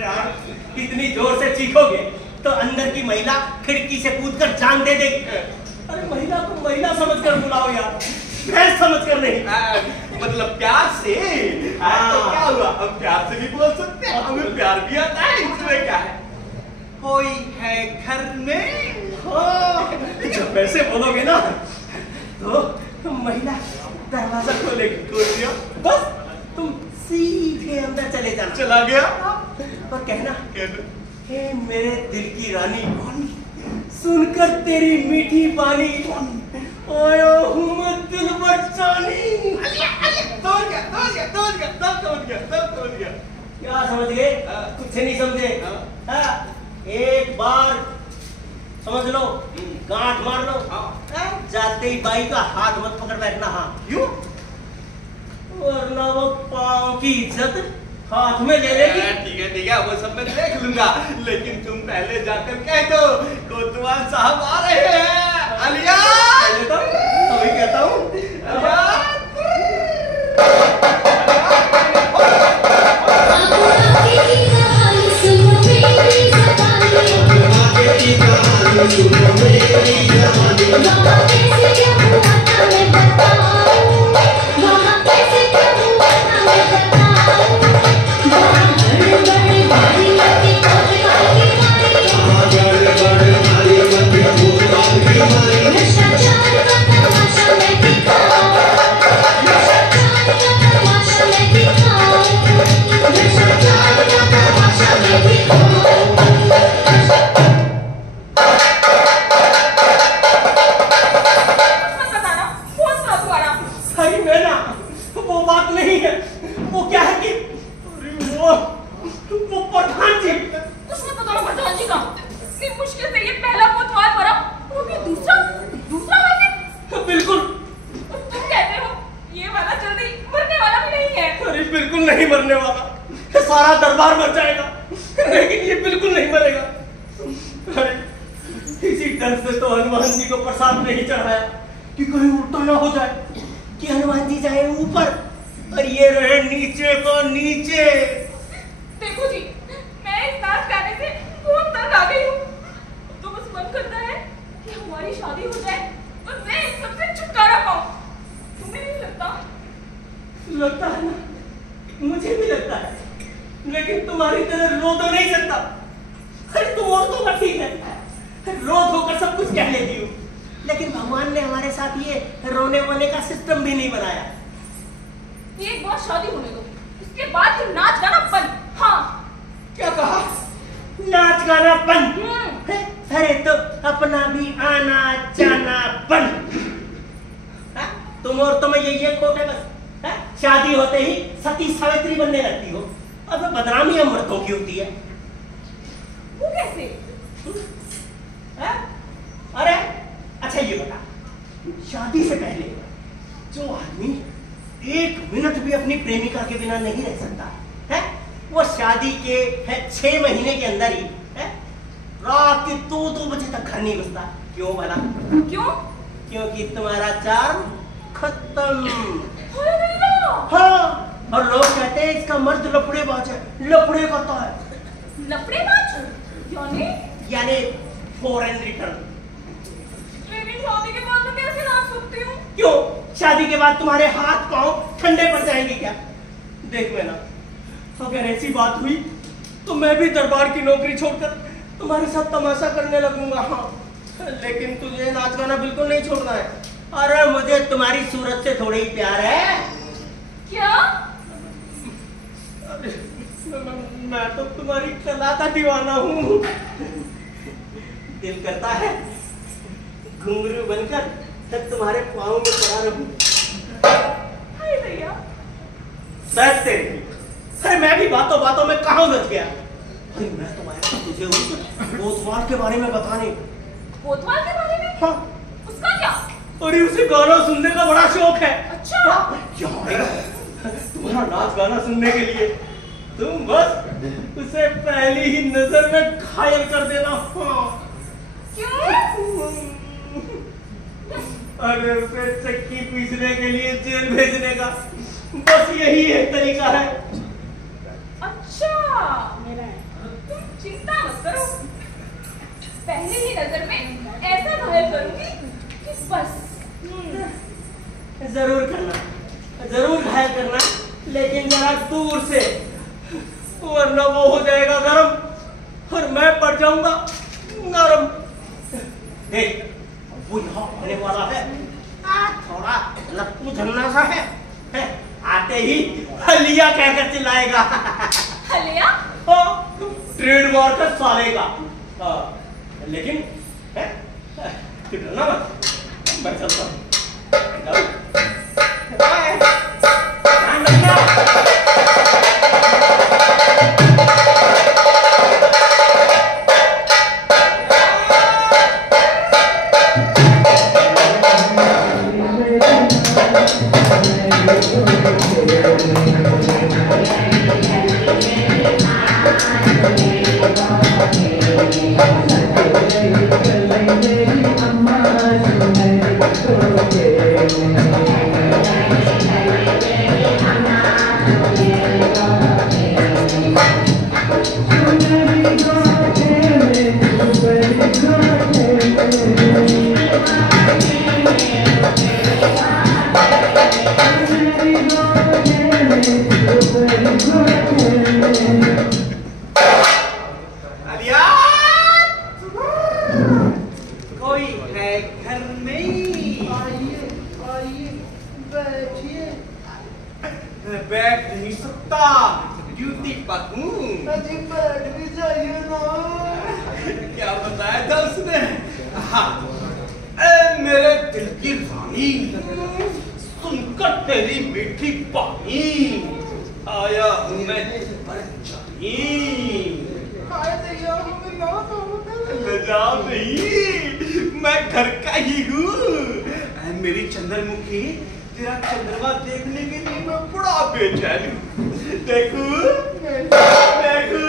यार इतनी जोर से चीखोगे तो अंदर की महिला खिड़की से कूदकर जान दे देगी। अरे महिला को महिला समझकर बुलाओ यार, भैंस समझकर नहीं। मतलब प्यार से? तो क्या हुआ, हम प्यार से भी बोल सकते हैं, हमें प्यार भी आता है, इसमें क्या है? कोई है घर में? जब वैसे बोलोगे ना तो महिला दरवाजा खोलेगी। खोल दिया? बस तुम सीधे अंदर चले जाना। चला गया? और कहना, हे मेरे दिल की रानी, सुनकर तेरी मीठी बानी आया हूँ मैं दिल बचानी। तोड़ गया। क्या समझ गए? कुछ नहीं समझे? एक बार समझ लो, गांठ मार लो, जाते ही बाई का हाथ मत पकड़ बैठना। हाँ क्यों? वरना वो पाँव की इज्जत हाथ में ले लेगी। ठीक है, वो सब मैं देख लूंगा, लेकिन तुम पहले जाकर कह दो कोतवाल साहब आ रहे हैं। अलिया पहले तो अभी कहता हूँ। लेकिन ये बिल्कुल नहीं मरेगा। अरे इसी डर से तो हनुमान जी को प्रसाद नहीं चढ़ाया कि कहीं उल्टा ना हो जाए, कि हनुमान जी जाए ऊपर और ये रहे नीचे को नीचे। देखो जी, मैं इस नाच गाने से बहुत तंग आ गई हूँ। तो बस मन करता है कि हमारी शादी हो जाए और मैं इन सबसे छुटकारा पाऊँ। तुम्हें नहीं लगता? लगता है ना, मुझे भी लगता है, लेकिन तुम्हारी तरह रो तो नहीं सकता। अरे तुम और तो ठीक है, रो धोकर सब कुछ कह लेती हो, लेकिन भगवान ने हमारे साथ ये रोने वोने का सिस्टम भी नहीं बनाया। एक बार शादी होने दो, उसके बाद फिर नाच गाना बंद। हाँ। क्या कहा? नाच गाना बंद? अरे तो अपना भी आना जाना बंद। तुम और तुम्हें ये खोटे बस है? शादी होते ही सती सावित्री बनने लगती हो। अब बदनामी हम मर्दों की होती है। वो कैसे? है? अरे अच्छा ये बता, शादी से पहले जो आदमी 1 मिनट भी अपनी प्रेमिका के बिना नहीं रह सकता है, वो शादी के 6 महीने के अंदर ही है रात के 2-2 बजे तक घर नहीं घुसता। क्यों भला? क्यों? क्योंकि तुम्हारा चार्म खत्म। हाँ, और लोग कहते हैं इसका मर्द लफड़ेबाज है, लफड़े करता है। लफड़ेबाज? यानी फॉरेन रिटर्न। लेकिन शादी के बाद मैं कैसे नाच सकती हूँ? क्यों? शादी के बाद तुम्हारे हाथ पांव ठंडे पड़ जाएंगे क्या? देख लेना, अगर ऐसी बात हुई तो मैं भी दरबार की नौकरी छोड़कर तुम्हारे साथ तमाशा करने लगूंगा। हाँ, लेकिन तुझे नाच गाना बिल्कुल नहीं छोड़ना है। अरे मुझे तुम्हारी सूरत से थोड़ा ही प्यार है। क्या? अरे मैं तो तुम्हारी कला का दीवाना हूँ। दिल करता है घुंघरू बनकर तब तुम्हारे पाँव में पड़ा रहूं। हाय भैया। सच तेरी। अरे मैं भी बातों बातों में कहाँ उलझ गया। अरे मैं तुम्हारे तुझे उस कोतवाल के बारे में बताने। कोतवाल के बारे में? हाँ। उसका क्या? अरे उसे गाना सुनने का बड़ा शौक है। अच्छा। यहाँ आएगा तुम्हारा नाच गाना सुनने के लिए। तुम बस उसे पहली ही नजर में घायल कर देना। क्यों? अरे उसे चक्की पीसने के लिए जेल भेजने का बस यही एक तरीका है। अच्छा, तुम चिंता मत करो, पहले ही नजर में ऐसा घायल करूंगी कि बस। जरूर करना, जरूर घायल करना, लेकिन जरा दूर से, वरना वो हो जाएगा गरम और मैं पड़ जाऊंगा नरम। देख वो यहाँ आने वाला है, थोड़ा लट्टू झन्ना सा है, आते ही हलिया कहकर चिल्लाएगा। हलिया? ट्रेडमार्क का साले का। लेकिन तू डरना मत, मैं चलता हूँ। बाय। ध्यान रखना। कोई है घर में? आइए आइए बैठिए। मैं बैठ नहीं सकता, ड्यूटी पर हूँ। अजी बैठ भी जाइए ना। क्या बताया था उसने? मेरे दिल की रानी, सुनकर तेरी मीठी पानी, आया हूँ मैं लजाओ नहीं, मैं घर का ही हूँ। मेरी चंद्रमुखी, तेरा चंद्रमा देखने के लिए मैं बड़ा बेचैन हूँ। देखो देखो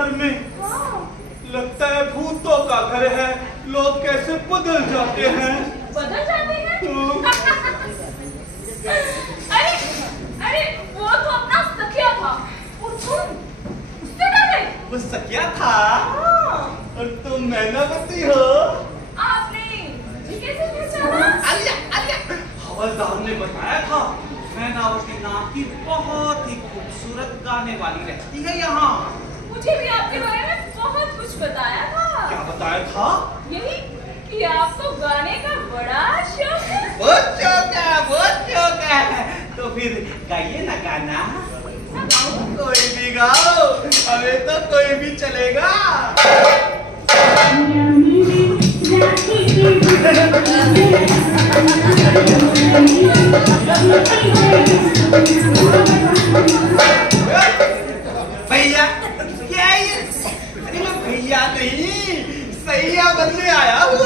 घर में। हाँ। लगता है भूतों का घर है, लोग कैसे बदल जाते हैं। बदल जाते हैं? अरे अरे वो तो अपना सखिया था और तुम उससे डर गई। वो सखिया था हाँ। और तुम मैनावती हो। आपने ये कैसे पहचाना? अलिया अलिया हवलदार ने बताया था मैनावती नाम की बहुत ही खूबसूरत गाने वाली रहती है यहाँ। मुझे भी आपके बारे में बहुत कुछ बताया था। क्या बताया था? यही कि आपको गाने का बड़ा शौक है। बहुत शौक है। तो फिर गाइए ना गाना। कोई भी गाओ, हमें तो कोई भी चलेगा। भैया क्या है ये? अरे मैं भैया नहीं, सैया बनने आया हूँ।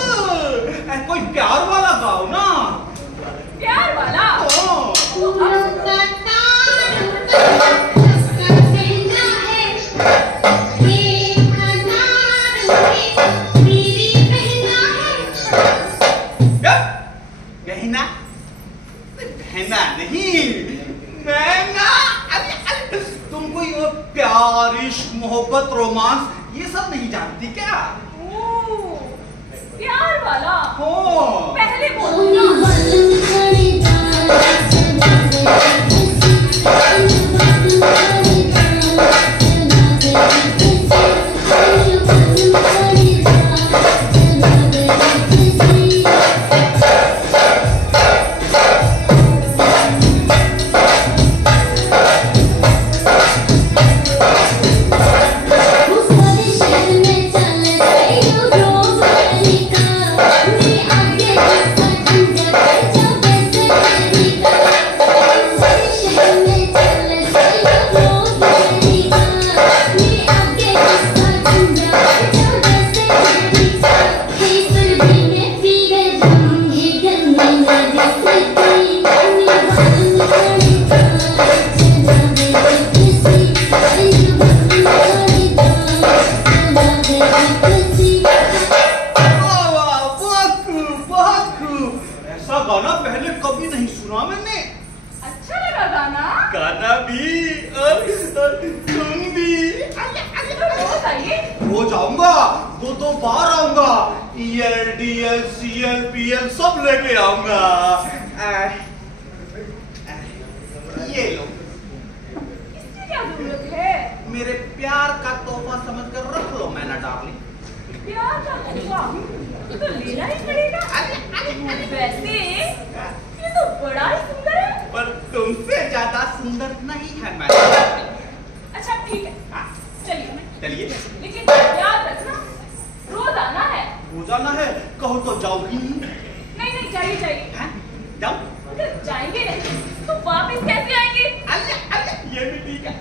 कोई प्यार वाला गाओ ना। प्यार वाला? बहना नहीं, मैना। तुम कोई और प्यार, इश्क, मोहब्बत, रोमांस ये सब नहीं जानती क्या? प्यार वाला? हो। पहले बोलो ये लो। इसकी क्या जरूरत है? मेरे प्यार का तोहफा समझकर रख लो मैना डार्लिंग। प्यार का तोहफा तो लेना ही पड़ेगा। वैसे ये तो बड़ा ही सुंदर है। पर तुमसे ज्यादा सुंदर नहीं है मैना। अच्छा ठीक है, चलिए चलिए। लेकिन याद रखना रोज आना है। रोज आना है? कहो तो जाओगी। नहीं नहीं, चाहिए चाहिए। जाओ। अगर जाएंगे नहीं तो वापस कैसे आएंगे? ये भी ठीक है।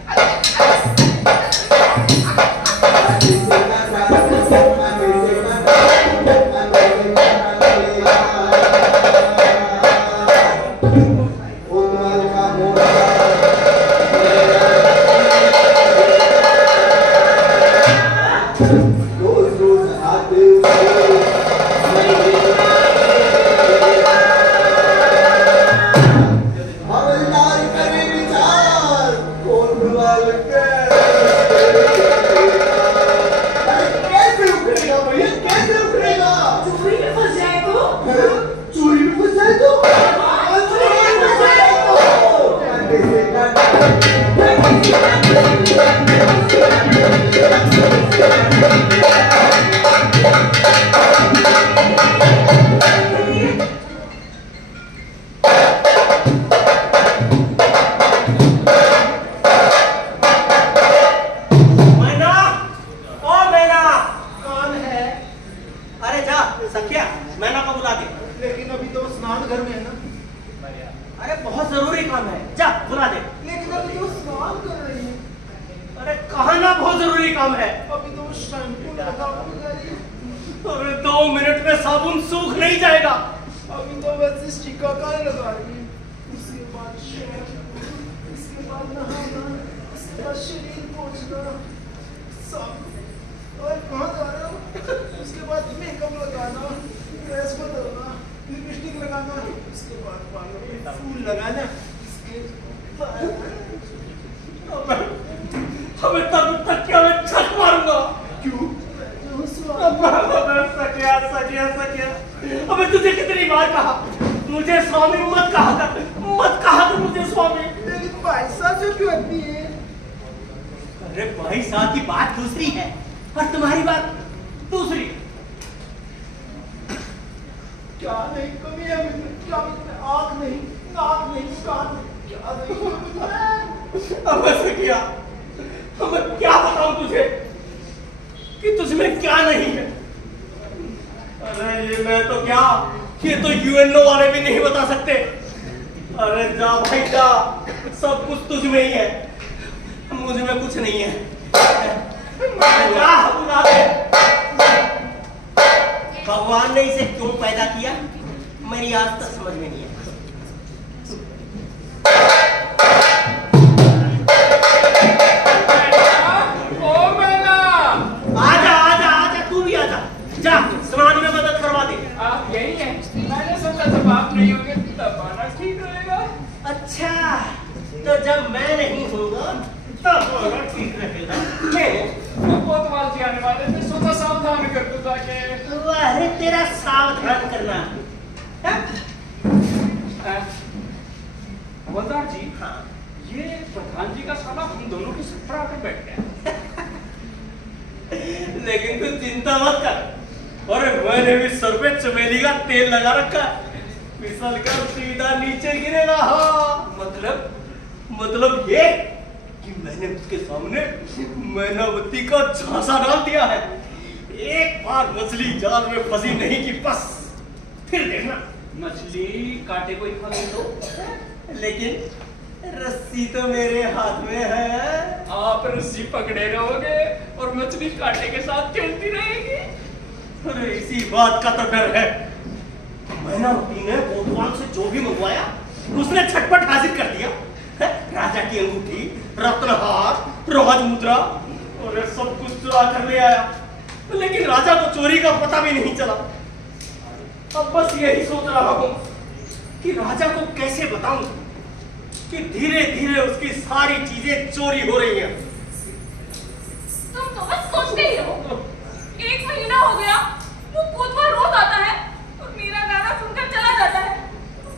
और कहाँ जा रहे हो? उसके बाद मेकअप लगाना, ड्रेस बदलना, लिपस्टिक लगाना, उसके बाद बालों में फूल लगाना, हमें तब तक क्या मैं छक मारूंगा। क्यों? अबे तुझे कितनी बार कहा मुझे स्वामी मत कहा कर मुझे स्वामी। लेकिन भाई साहब जो क्यों आती है? अरे भाई साहब की बात दूसरी है और तुम्हारी बात दूसरी। क्या नहीं कमी है मुझे? क्या आँख नहीं, नाक नहीं, कान नहीं, क्या नहीं? अब ऐसे किया, अब मैं क्या बताऊं तुझे कि तुझमें क्या नहीं है? अरे ये मैं तो क्या, ये तो यूएनओ वाले भी नहीं बता सकते। अरे जा भाई जा, सब कुछ तुझ में ही है, मुझ में कुछ नहीं है। जा बुला दे। भगवान ने इसे क्यों पैदा किया मेरी आज तक समझ में नहीं है। जा स्नान में मदद करवा दे। आप यही है, मैंने सोचा जब आप नहीं होंगे तब आना ठीक रहेगा। अच्छा तो जब मैं नहीं होगा तब आना ठीक रहेगा। तो कोतवाल जी आने वाले थे, सोचा सावधान कर दूं ताकि। अरे तेरा सावधान करना हवलदार जी। हाँ ये प्रधान जी का साला हम दोनों की सट्टा आकर बैठ गया। लेकिन तू चिंता मत कर, अरे मैंने भी सर पे चमेली का तेल लगा रखा, फिसल कर सीधा नीचे गिरेगा। हाँ मतलब ये कि मैंने उसके सामने मैनावती का झांसा डाल दिया है। एक बार मछली जाल में फंसी नहीं कि बस फिर देखना। मछली कांटे को ही खा ले तो, लेकिन रस्सी तो मेरे हाथ में है। आप रस्सी पकड़े रहोगे और मछली कांटे के साथ खेलती रहेगी। अरे इसी बात का तो डर है। मैनावती ने कोतवाल से जो भी मंगवाया उसने झटपट हाजिर कर दिया है? राजा की अंगूठी, रत्नहार, राज मुद्रा और सब कुछ चुरा कर ले आया, लेकिन राजा को चोरी का पता भी नहीं चला। अब बस यही सोच रहा हूँ कि राजा को कैसे बताऊं कि धीरे धीरे उसकी सारी चीजें चोरी हो रही हैं। तुम तो बस सोचते ही रहो। 1 महीना हो गया वो कोतवाल रोज आता है और मेरा गाना सुनकर चला जाता है।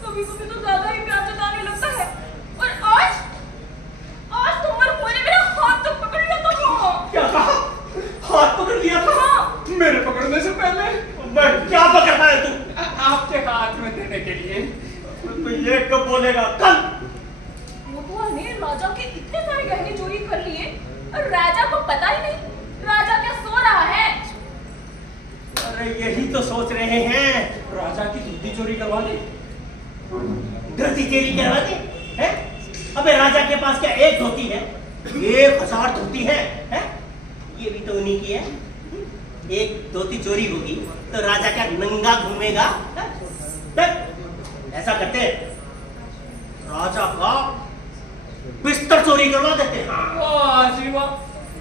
कभी कभी तो ज्यादा ही प्यार जताने लगता है। और आज तुम ने मेरा हाथ तो पकड़ लिया था। क्या कहा? हाथ पकड़ लिया था? हाँ। मेरे पकड़ने से पहले मैं क्या पकड़ा है तू? आपके हाथ में देने के लिए। तो ये कब बोलेगा? कल। कोतवाल ने राजा के इतने सारे गहने चोरी कर लिए और राजा को पता ही नहीं। राजा क्या सो रहा है? अरे यही तो सोच रहे हैं। राजा की धोती चोरी करवा दी। धोती चोरी करवा दी है? अबे राजा के पास क्या एक धोती है? 1000 धोती है? ये भी तो उन्हीं की है। एक धोती चोरी होगी तो राजा क्या नंगा घूमेगा? ऐसा करते राजा का बिस्तर चोरी करवा देते हैं। वाह जी वाह,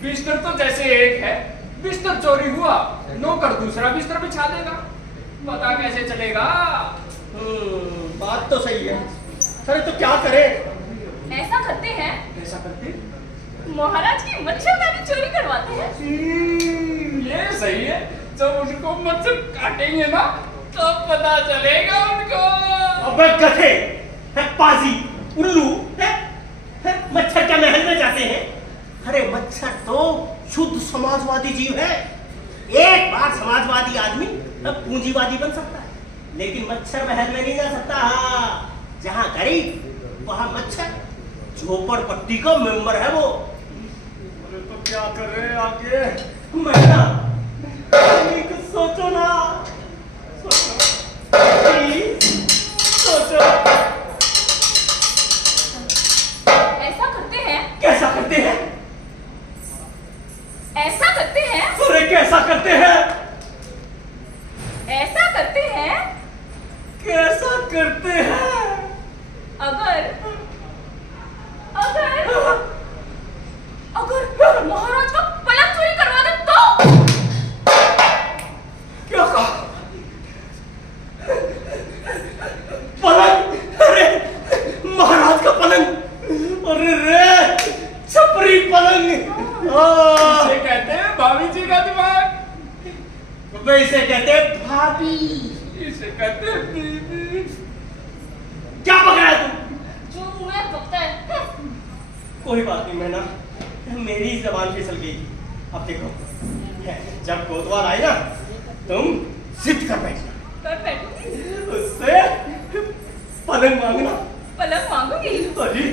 बिस्तर तो जैसे एक है, बिस्तर चोरी हुआ नौकर दूसरा बिस्तर बिछा देगा, पता कैसे चलेगा? बात तो सही है। अरे तो क्या करें? ऐसा करते हैं, ऐसा करते महाराज की मच्छरदानी चोरी करवाते हैं। ये सही है। जब उनको मच्छर काटेंगे ना तब पता चलेगा उनको। अबे गधे, पाजी, उल्लू, मच्छर क्या महल में जाते हैं? अरे मच्छर तो शुद्ध समाजवादी जीव है। एक बार समाजवादी आदमी पूंजीवादी बन सकता है, लेकिन मच्छर महल में नहीं जा सकता। जहां गरीब वहां मच्छर, झोपड़पट्टी का मेंबर है वो। अरे तो क्या कर रहे हैं आगे? मैना कुछ सोचो ना, सोचो। ऐसा करते हैं। कैसा करते हैं? ऐसा करते हैं। अरे कैसा करते हैं? ऐसा करते हैं। कैसा करते हैं? अगर महाराज का पलंग चोरी करवा इसे कहते भाभी, इसे कहते बीबी। क्या पकड़ा है तू? जो मुंह में पकता है। कोई बात नहीं, मैं ना मेरी जबान फिसल गई। अब देखो, जब कोतवाल आए ना तुम जिद कर बैठना, कर बैठूंगी। उससे पलंग मांगना। पलंग मांगूंगी। अरे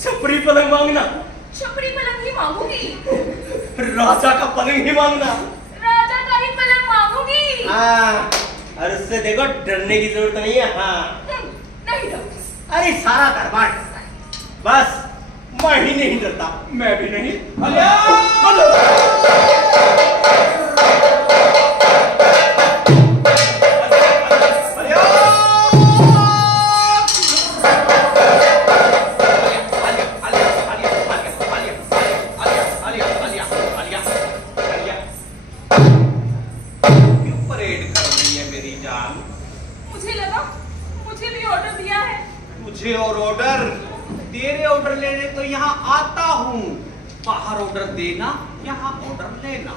छपरी पलंग मांगना। छपरी पलंग ही मांगूंगी। राजा का पलंग ही मांगना। राजा का ही पलंग मांगूंगी। हाँ, और उससे देखो डरने की जरूरत नहीं है। हाँ नहीं डरूंगी। अरे सारा दरबार डरता है, बस मैं ही नहीं डरता। मैं भी नहीं। क्यों परेड कर रही है मेरी जान? मुझे लगा मुझे भी ऑर्डर दिया है। मुझे और ऑर्डर? तेरे ऑर्डर लेने तो यहाँ आता हूँ। बाहर ऑर्डर देना, यहाँ ऑर्डर लेना।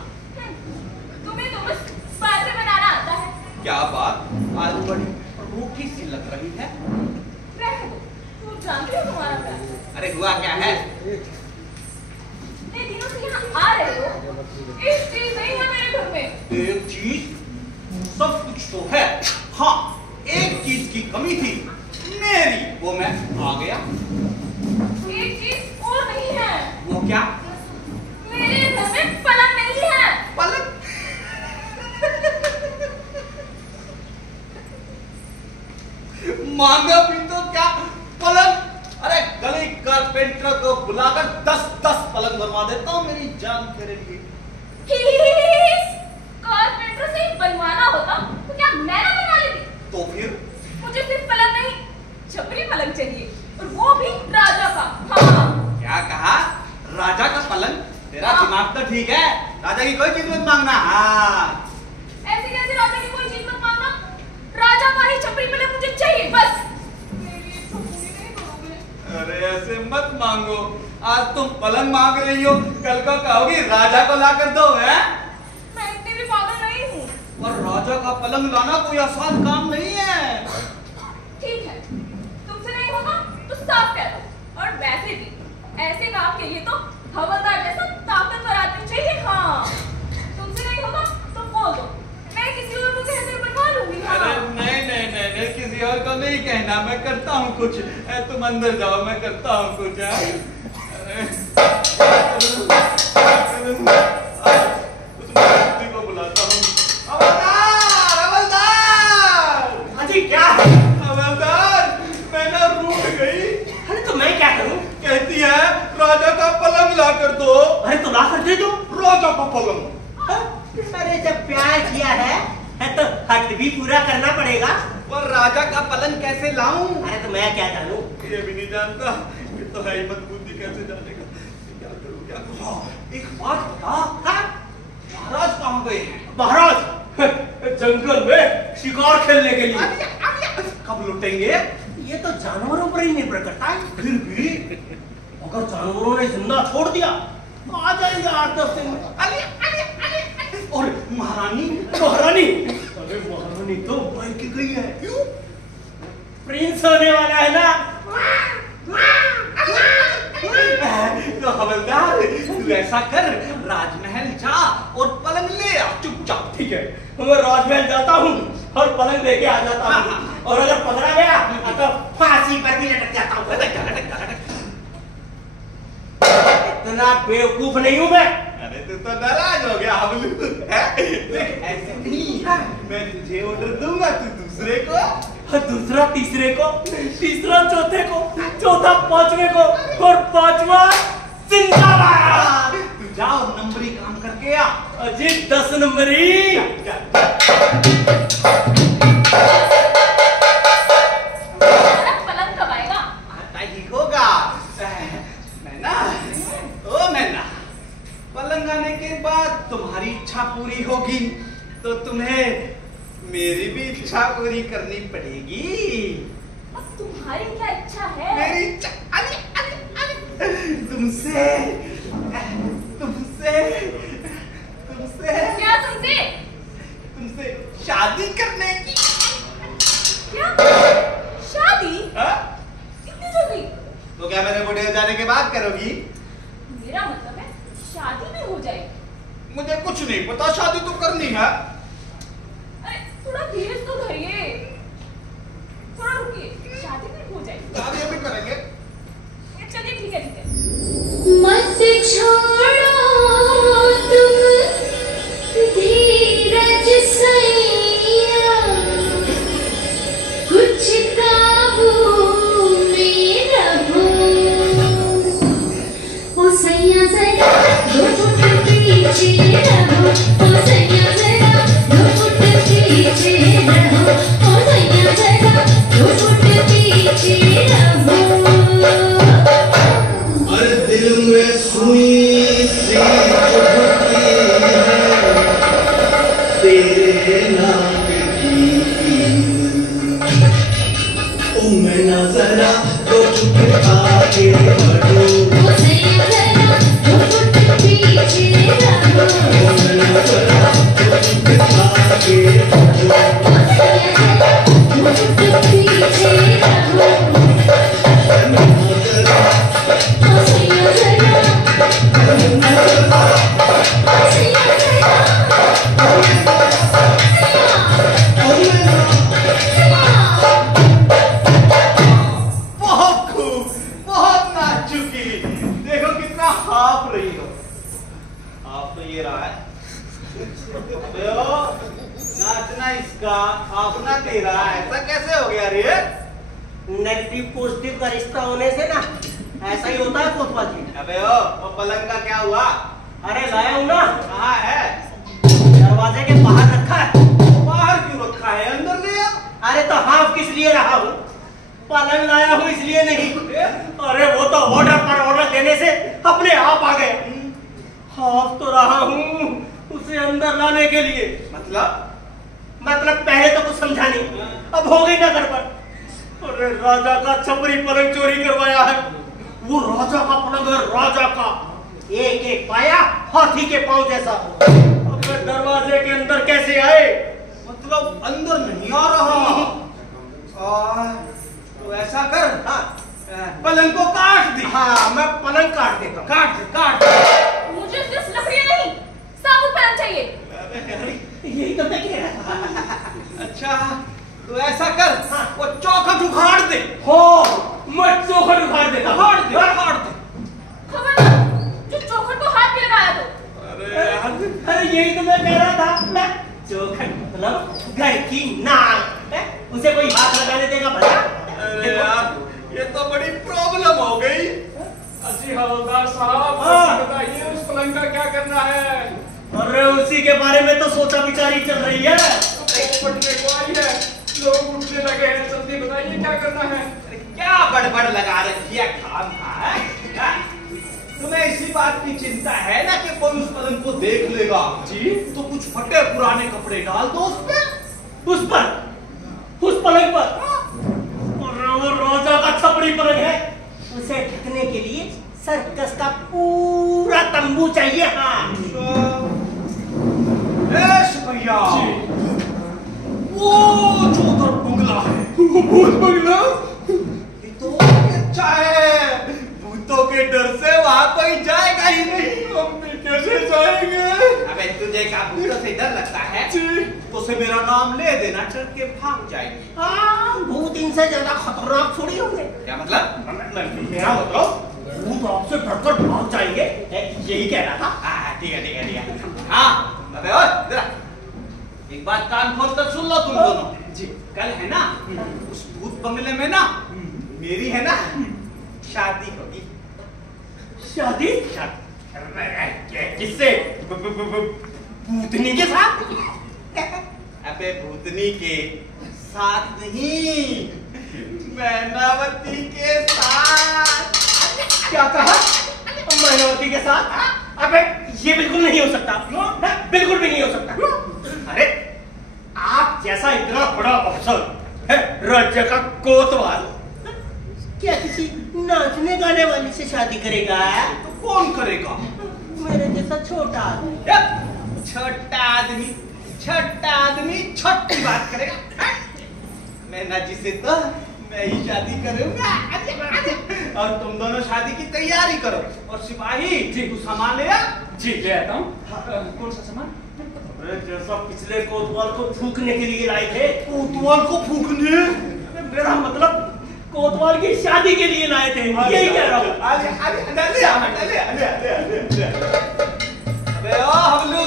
तुम्हें तो बस बातें बनाना आता है। क्या बात, आज बड़ी रूखी सी लग रही है। रहने दो, तुम जानते हो तुम्हारा प्लान। अरे हुआ क्या है? इतने दिनों से यहाँ आ रहे हो, एक चीज नहीं है मेरे घर में। एक चीज? सब कुछ तो है। हाँ, एक चीज की कमी थी मेरी, वो मैं आ गया। एक चीज और नहीं है। वो क्या? मेरे घर में पलंग नहीं है। पलंग? मांगा भी तो क्या पलंग? अरे गली कारपेंटर को बुलाकर 10-10 पलंग बनवा देता हूँ मेरी जान तेरे लिए। कारपेंटर से ही बनवाना होता तो क्या मैं ना बनवा लेती? तो फिर? मुझे सिर्फ पलंग नहीं, छपरी पलंग चाहिए, और वो भी राजा का। हाँ। क्या कहा? राजा का पलंग? तेरा हाँ। दिमाग तो ठीक है, राजा की कोई चीज मत मांगना। हाँ, ऐसे कैसे राजा की कोई चीज मत मांगना? राजा का ही छपरी पलंग मुझे चाहिए, बस। मेरी इच्छा पूरी नहीं करोगे? अरे ऐसे मत मांगो। आज तुम पलंग मांग रही हो, कल को कहोगी राजा को ला कर दो। है मैं इतनी भी पागल नहीं हूँ। और राजा का पलंग लाना कोई आसान काम नहीं है। ठीक है, तुमसे नहीं होगा तो साफ कह दो। और वैसे भी ऐसे काम के लिए तो हवलदार जैसा ताकतवर आदमी चाहिए। हाँ, तुमसे नहीं होगा तो बोल दो, मैं किसी और को कहकर बनवा लूंगी। हाँ। अरे नहीं नहीं नहीं नहीं, किसी और को नहीं कहना, मैं करता हूँ कुछ। तुम अंदर जाओ, मैं करता हूँ कुछ। उस मूर्ति को बुलाता हूँ। हवलदार, हवलदार! अजी क्या है? हवलदार, मैं ना रूठ गई। अरे तो मैं क्या करूं? कहती है राजा का पलंग ला कर दो। अरे तो ला कर दे दो। राजा का पलंग? अरे जब प्यार किया है तो हक भी पूरा करना पड़ेगा। और राजा का पलंग कैसे लाऊं? अरे तो मैं क्या जानूं? ये भी नहीं जानता। ये तो है ही मत बुद्धि, कैसे जानेगा? क्या करूं क्या करूं? हाँ, एक बात बता। हाँ? महाराज कहाँ गए हैं? महाराज जंगल में शिकार खेलने के लिए। कब लौटेंगे? ये तो जानवरों पर ही निर्भर करता है। फिर भी अगर जानवरों ने जिंदा छोड़ दिया तो आ जाएंगे 8-10 दिन में। और महारानी? महारानी? अरे महारानी तो भाई की गई है। क्यों? प्रिंस होने वाला है ना। तो हवलदार, तू ऐसा कर, राजमहल जा और पलंग ले आ चुपचाप। ठीक है, मैं राजमहल जाता हूँ और पलंग लेके आ जाता हूँ। और अगर पकड़ा गया तो फांसी पर भी लटक जाता हूँ। इतना बेवकूफ नहीं हूँ मैं। अरे तू तो नाराज हो गया हवलू। देख ऐसे नहीं है, मैं तुझे ऑर्डर दूंगा, तू दूसरे को, दूसरा तीसरे को, तीसरा चौथे को, चौथा पांचवे को, और पांचवा जिंदाबाद। तू जाओ नंबरी काम करके आ। अजी 10 नंबरी। पलंग कब आएगा? आता ही होगा। मैना, ओ मैना, पलंग आने के बाद तुम्हारी इच्छा पूरी होगी तो तुम्हें मेरी भी इच्छा पूरी करनी पड़ेगी। अब तुम्हारी क्या इच्छा है? मेरी इच्छा तुमसे तुमसे तुमसे क्या तुमसे? तुमसे शादी करने की। क्या शादी? इतनी जल्दी? तो क्या मेरे बूढ़े हो जाने के बाद करोगी? मेरा मतलब है शादी भी हो जाए। मुझे कुछ नहीं पता, शादी तो करनी है। अरे थोड़ा धीरज तो धरिए, थोड़ा रुकिए, शादी भी हो जाए। शादी अभी करेंगे। चलिए ठीक है ठीक है। मत छोड़ो तुम धीरज सैया, कुछ काबू में रहो। ओ सैया जरा 2 फुट पीछे रहो, ओ सैया जरा 2 फुट पीछे रहो, ओ सैया जरा 2 फुट पीछे रहो। और दिल में सुई सी चुभती है तेरे नाम की। ओ मैं ना जरा तो चुप आके बढ़ो, ओ सैया जरा 2 फुट पीछे रहो, ओ मैं ना जरा तो चुप आके बढ़ो, ओ सैया जरा 2 फुट पीछे रहो, ओ सैया जरा, ओ सैया बहुत खूब, बहुत नाच चुकी। देखो कितना हाफ रही हो। आप तो ये रहा है। अबे ओ, नाचना इसका, हाफना तेरा, ऐसा कैसे हो गया रे? नेगेटिव पॉजिटिव का रिश्ता होने से ना ऐसा ही होता है कोतवाल जी। अबे ओ, वो पलंग का क्या हुआ? अरे लाया हूँ ना, कहाँ है? दरवाजे के बाहर रखा है। बाहर क्यों रखा है? अंदर ले आ। अरे तो हाफ किस लिए रहा हूँ? पलंग लाया हूँ इसलिए नहीं। अरे वो तो ऑर्डर पर ऑर्डर देने से अपने आप आ गए। हाफ तो रहा हूँ उसे अंदर लाने के लिए। मतलब पहले तो कुछ समझा नहीं, अब हो गई ना गड़बड़। अरे राजा का छपरी पलंग चोरी करवाया है। वो राजा का पलंग है, राजा का। एक एक पाया हाथी के पांव जैसा। अब दरवाजे के अंदर कैसे आए? मतलब अंदर नहीं आ रहा। तो ऐसा कर, हाँ, पलंग को काट दे। हाँ मैं पलंग काट देता हूँ। काट दे, काट दे। मुझे सिर्फ लकड़ियाँ नहीं, साबुत पलंग चाहिए। यही तो मैं कह रहा था। अच्छा तो ऐसा कर, वो चौखट उखाड़ दे। हो मैं चौखट उखाड़ देता हूँ। उखाड़ दे, उखाड़ दे। खबरदार, जो चौखट को हाथ भी लगाया तो। अरे यही तो मैं कह रहा था। चौखट मतलब घर की नाक है? उसे कोई हाथ लगाने देगा भला? अरे यार, ये तो बड़ी प्रॉब्लम हो गई। अजी हवलदार साहब, हाँ। बताइए उस पलंग का क्या करना है? अरे उसी के बारे में तो सोचा विचारी चल रही है। पटने को आई है, लोग उठने लगे हैं, जल्दी बताइए क्या करना है? क्या बड़बड़ लगा रखी है खाम खा है? तुम्हें इसी बात की चिंता है ना कि कोई उस पलंग को देख लेगा जी, तो कुछ फटे पुराने कपड़े डाल दो उस पे। उस पर, उस पलंग पर। और वो राजा का छपरी पलंग है, उसे ढकने के लिए सर्कस का पूरा तंबू चाहिए। हाँ भैया, वो जो उधर बंगला है, भूत बंगला? ये तो अच्छा है। भूतों के डर से वहां कोई जाएगा ही नहीं। हम भी कैसे जाएंगे? अबे तुझे क्या भूतों से डर लगता है? जी। तो उसे मेरा नाम ले देना, डर के भाग जाएगी। हाँ, भूत इनसे ज्यादा खतरनाक थोड़ी होंगे। क्या मतलब? मेरा मतलब भूत आपसे डरकर भाग जाएंगे, यही कह रहा था। ठीक है, ठीक है, ठीक है। हाँ, अबे ओए, जरा एक बात कान खोल कर सुन लो तुम दोनों। जी, कल है ना उस भूत बंगले में ना मेरी है ना शादी होगी। शादी? किससे? भूतनी के साथ? अबे भूतनी के साथ नहीं, मैनावती के साथ। क्या कहा? मैनावती के साथ? अबे ये बिल्कुल नहीं हो सकता। बिल्कुल भी नहीं हो सकता। अरे आप जैसा इतना बड़ा अफसर है, राज्य का कोतवाल, क्या किसी नाचने गाने वाली से शादी करेगा? तो कौन करेगा? मेरे जैसा छोटा आदमी। छोटा आदमी छोटा आदमी छोटी बात करेगा। मैना जी से तो मैं ही शादी करूंगा। और तुम दोनों शादी की तैयारी करो। और सिपाही जी तू सामान ले आ। जी ले आता हूँ। कौन सा सामान? अरे जैसा पिछले कोतवाल को फूकने के लिए लाए थे। कोतवाल को फूकने? मेरा मतलब कोतवाल की शादी के लिए लाए थे, यही कह रहा हूँ। अबे ओ हबलू,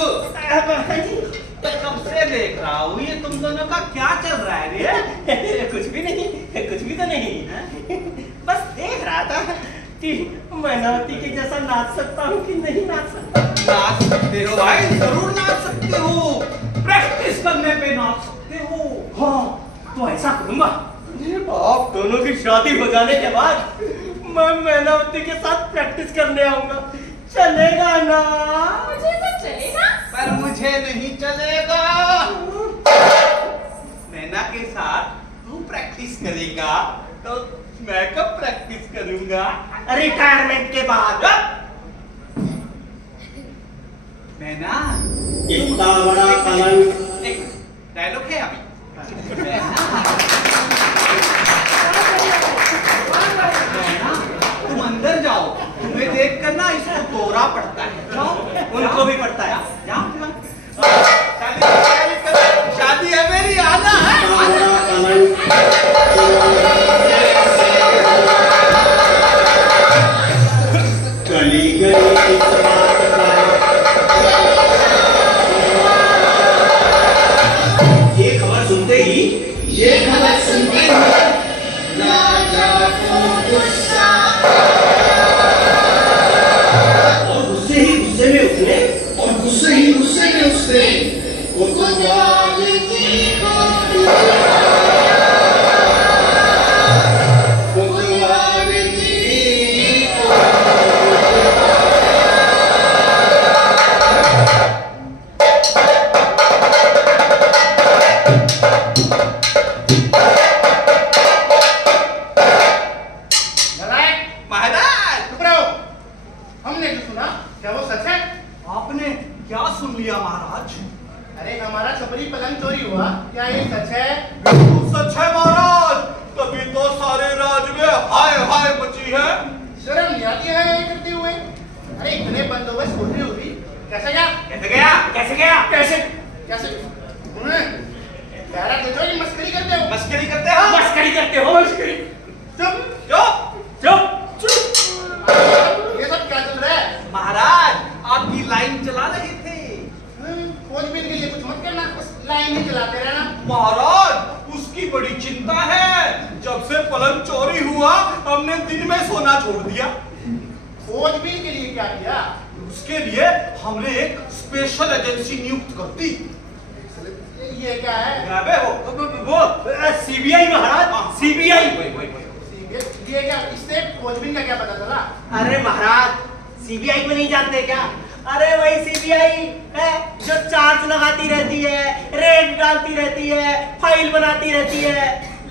कब से देख रहा हूँ ये तुम दोनों का क्या चल रहा है रे? कुछ भी नहीं, कुछ भी तो नहीं। बस देख रहा था कि मैनावती के जैसा नाच सकता हूँ कि नहीं नाच सकता। नाच सकते हो भाई, जरूर नाच सकते हो। प्रैक्टिस करने पे नाच सकते हो। हाँ, तो ऐसा करूंगा, आप दोनों की शादी हो जाने के बाद मैं मैनावती के साथ प्रैक्टिस करने आऊंगा। चलेगा ना? मुझे तो चलेगा, पर मुझे नहीं चलेगा। मैना के साथ तू प्रैक्टिस करेगा तो मैं कब प्रैक्टिस करूंगा? रिटायरमेंट के बाद। मैना, इतना बड़ा पलंग। एक डायलॉग है अभी। तुम अंदर जाओ, तुम्हें देख कर ना इसको कोहरा पड़ता है। जाओ, उनको भी पड़ता है। जाओ। शादी है मेरी, आना है। ये खबर सुनते ही राजा को गुस्सा और गुस्से ही गुस्से में उसने कोतवाल जी को आपने क्या सुन लिया महाराज? अरे हमारा छपरी पलंग चोरी हुआ, क्या ये सच है? बिल्कुल सच है महाराज, तभी तो सारे राज में हाय हाय मची है। शर्म नहीं आती है ये करते हुए? अरे इतने बंदोबस्त होते हुए कैसे गया? कैसे गया? कैसे गया? कैसे? कैसे? प्यारा देखो ये मस्करी करते हो? मस्करी करते हो? मस्करी करते हो? मस्करी। चुप चुप चुप चुप। ये सब क्या चल रहा है? महाराज, आपकी लाइन चला रहे थे। खोजबीन के लिए कुछ मत करना, बस लाइन ही चलाते रहना। महाराज, उसकी बड़ी चिंता है। जब से पलंग चोरी हुआ हमने दिन में सोना छोड़ दिया। खोजबीन के लिए क्या किया? उसके लिए हमने एक स्पेशल एजेंसी नियुक्त कर दी। ये क्या है? अबे वो सीबीआई महाराज, सीबीआई। ये क्या? इससे खोजबीन का क्या पता चला? अरे महाराज, सीबीआई में नहीं जानते क्या? अरे वही सीबीआई है जो चार्ज लगाती रहती है, रेड डालती रहती है, फाइल बनाती रहती है,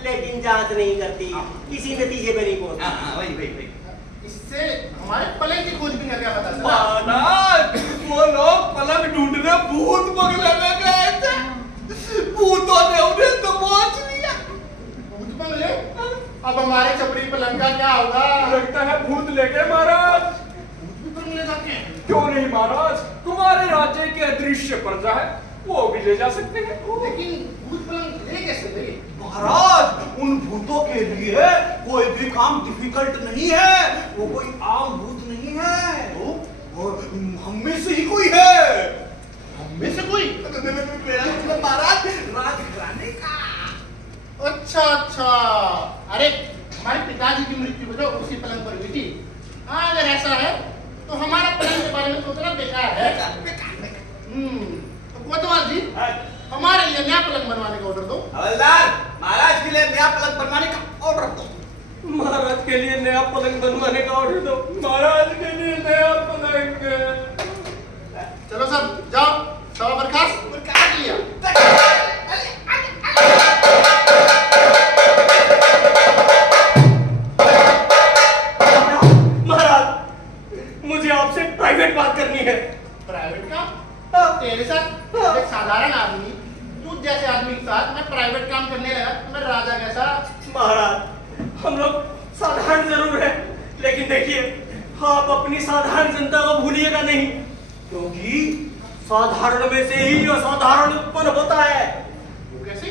लेकिन जांच नहीं करती, किसी नतीजे पे नहीं पहुंचती। वही। इससे हमारे पलंग की खोजबीन का क्या पता चला? महाराज, वो लोग पलंग ढूंढने भूत बंगले में गए थे। भूतों ने उन्हें तो पहुंच लिया। भूत बंगले? अब हमारे छपरी पलंग का क्या होगा? लगता है भूत लेके महाराज। भूत बंगले जाते हैं? क्यों नहीं महाराज, तुम्हारे राज्य के अदृश्य प्रजा है, वो भी ले जा सकते हैं। लेकिन भूत पलंग ले कैसे गए? महाराज, उन भूतों के लिए कोई भी काम डिफिकल्ट नहीं है। वो कोई आम भूत नहीं है, वो हम में से ही कोई है। हम में से कोई? मेरा मतलब महाराज, राजघराने का। अच्छा। अरे हमारे पिताजी की मृत्यु जो उसी पलंग पर हुई थी। हाँ, अगर ऐसा है तो हमारा पलंग के बारे में सोचना बेकार है। तो कोतवाल जी, हमारे लिए नया पलंग बनवाने का ऑर्डर दो। हवलदार, महाराज के लिए नया पलंग बनवाने का ऑर्डर दो। महाराज के लिए नया पलंग बनवाने का ऑर्डर दो। महाराज के लिए नया पलंग। चलो सब जाओ, सवा बर्खास्त काट लिया। महाराज, मुझे आपसे प्राइवेट बात करनी है। प्राइवेट का? तेरे साथ एक साधारण आदमी आप अपनी साधारण जनता को भूलिएगा नहीं, क्योंकि साधारण में से ही असाधारण उत्पन्न होता है। वो कैसे?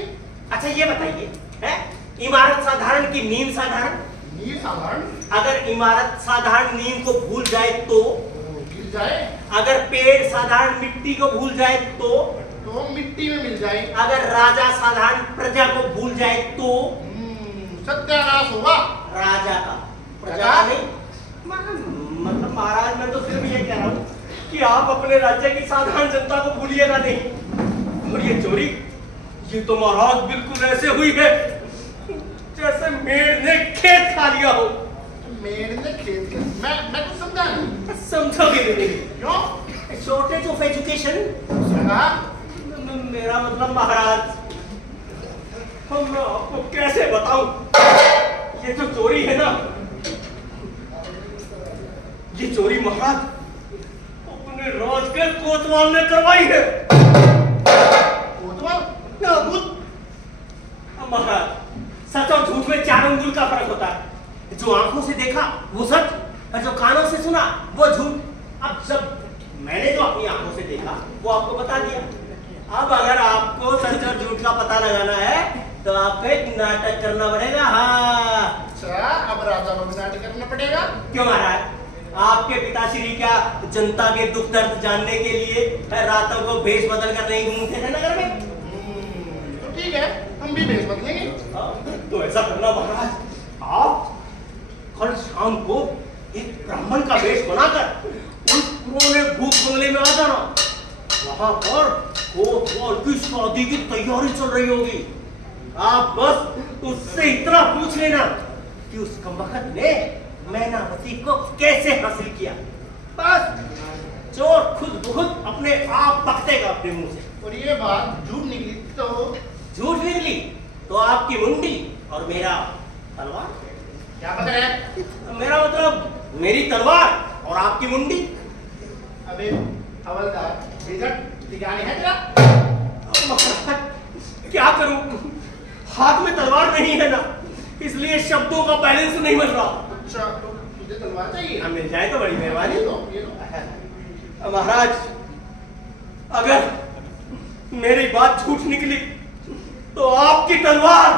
अच्छा ये बताइए, है इमारत साधारण की नींव साधारण? नींव साधारण? अगर इमारत साधारण नींव को भूल जाए तो गिर जाए। अगर पेड़ साधारण मिट्टी को भूल जाए तो मिट्टी में मिल जाए। अगर राजा साधारण प्रजा को भूल जाए तो सत्यानाश होगा राजा का, प्रजा का नहीं। मतलब महाराज मैं तो सिर्फ ये कह रहा हूँ कि आप अपने राज्य की साधारण जनता को भूलिएगा नहीं। और ये चोरी, ये तो महाराज बिल्कुल ऐसे हुई है जैसे मेड़ ने खेत खा लिया हो। मेड़ ने खेत? मैं कुछ समझा नहीं। समझोगे नहीं। क्यों? Shortage of education. मेरा मतलब महाराज, मैं आपको कैसे बताऊं, ये जो चोरी है ना, ये चोरी महाराज अपने राज के कोतवाल ने करवाई है। कोतवाल? महाराज, सच और झूठ में 4 अंगुल का फर्क होता है। जो आंखों से देखा वो सच, और जो कानों से सुना वो झूठ। अब जब मैंने जो अपनी आंखों से देखा वो आपको बता दिया। अब अगर आपको सच और झूठ का पता लगाना है तो आपको एक नाटक करना पड़ेगा। हाँ अच्छा, अब राजा को भी नाटक करना पड़ेगा। क्यों महाराज, आपके पिताश्री क्या जनता के दुख दर्द जानने के लिए रातों को भेष बदल कर नहीं घूमते थे नगर में? तो ठीक है, हम भी भेष बदलेंगे। तो ऐसा करना महाराज, आप कल शाम को एक ब्राह्मण का वेश बनाकर उस पुराने भूत बंगले में आ जाना। वहां पर कोतवाल की शादी की तैयारी चल रही होगी। आप बस उससे इतना पूछ लेना कि उस कमबख्त ने मैनावती को कैसे हासिल किया। बस चोर खुद बहुत अपने आप पकतेगा अपने मुंह से। और ये बात झूठ निकली तो? झूठ निकली तो आपकी मुंडी और मेरा तलवार। क्या बता रहे हैं? मेरा मतलब मेरी तलवार और आपकी मुंडी। अबे हवलदार, रिजल्ट दिखाने है तेरा? क्या करूं, हाथ में तलवार नहीं है ना, इसलिए शब्दों का बैलेंस नहीं बन रहा। अच्छा, तो तुझे तलवार चाहिए? हाँ, मिल जाए तो बड़ी मेहरबानी। ये लो। महाराज, अगर मेरी बात झूठ निकली तो आपकी तलवार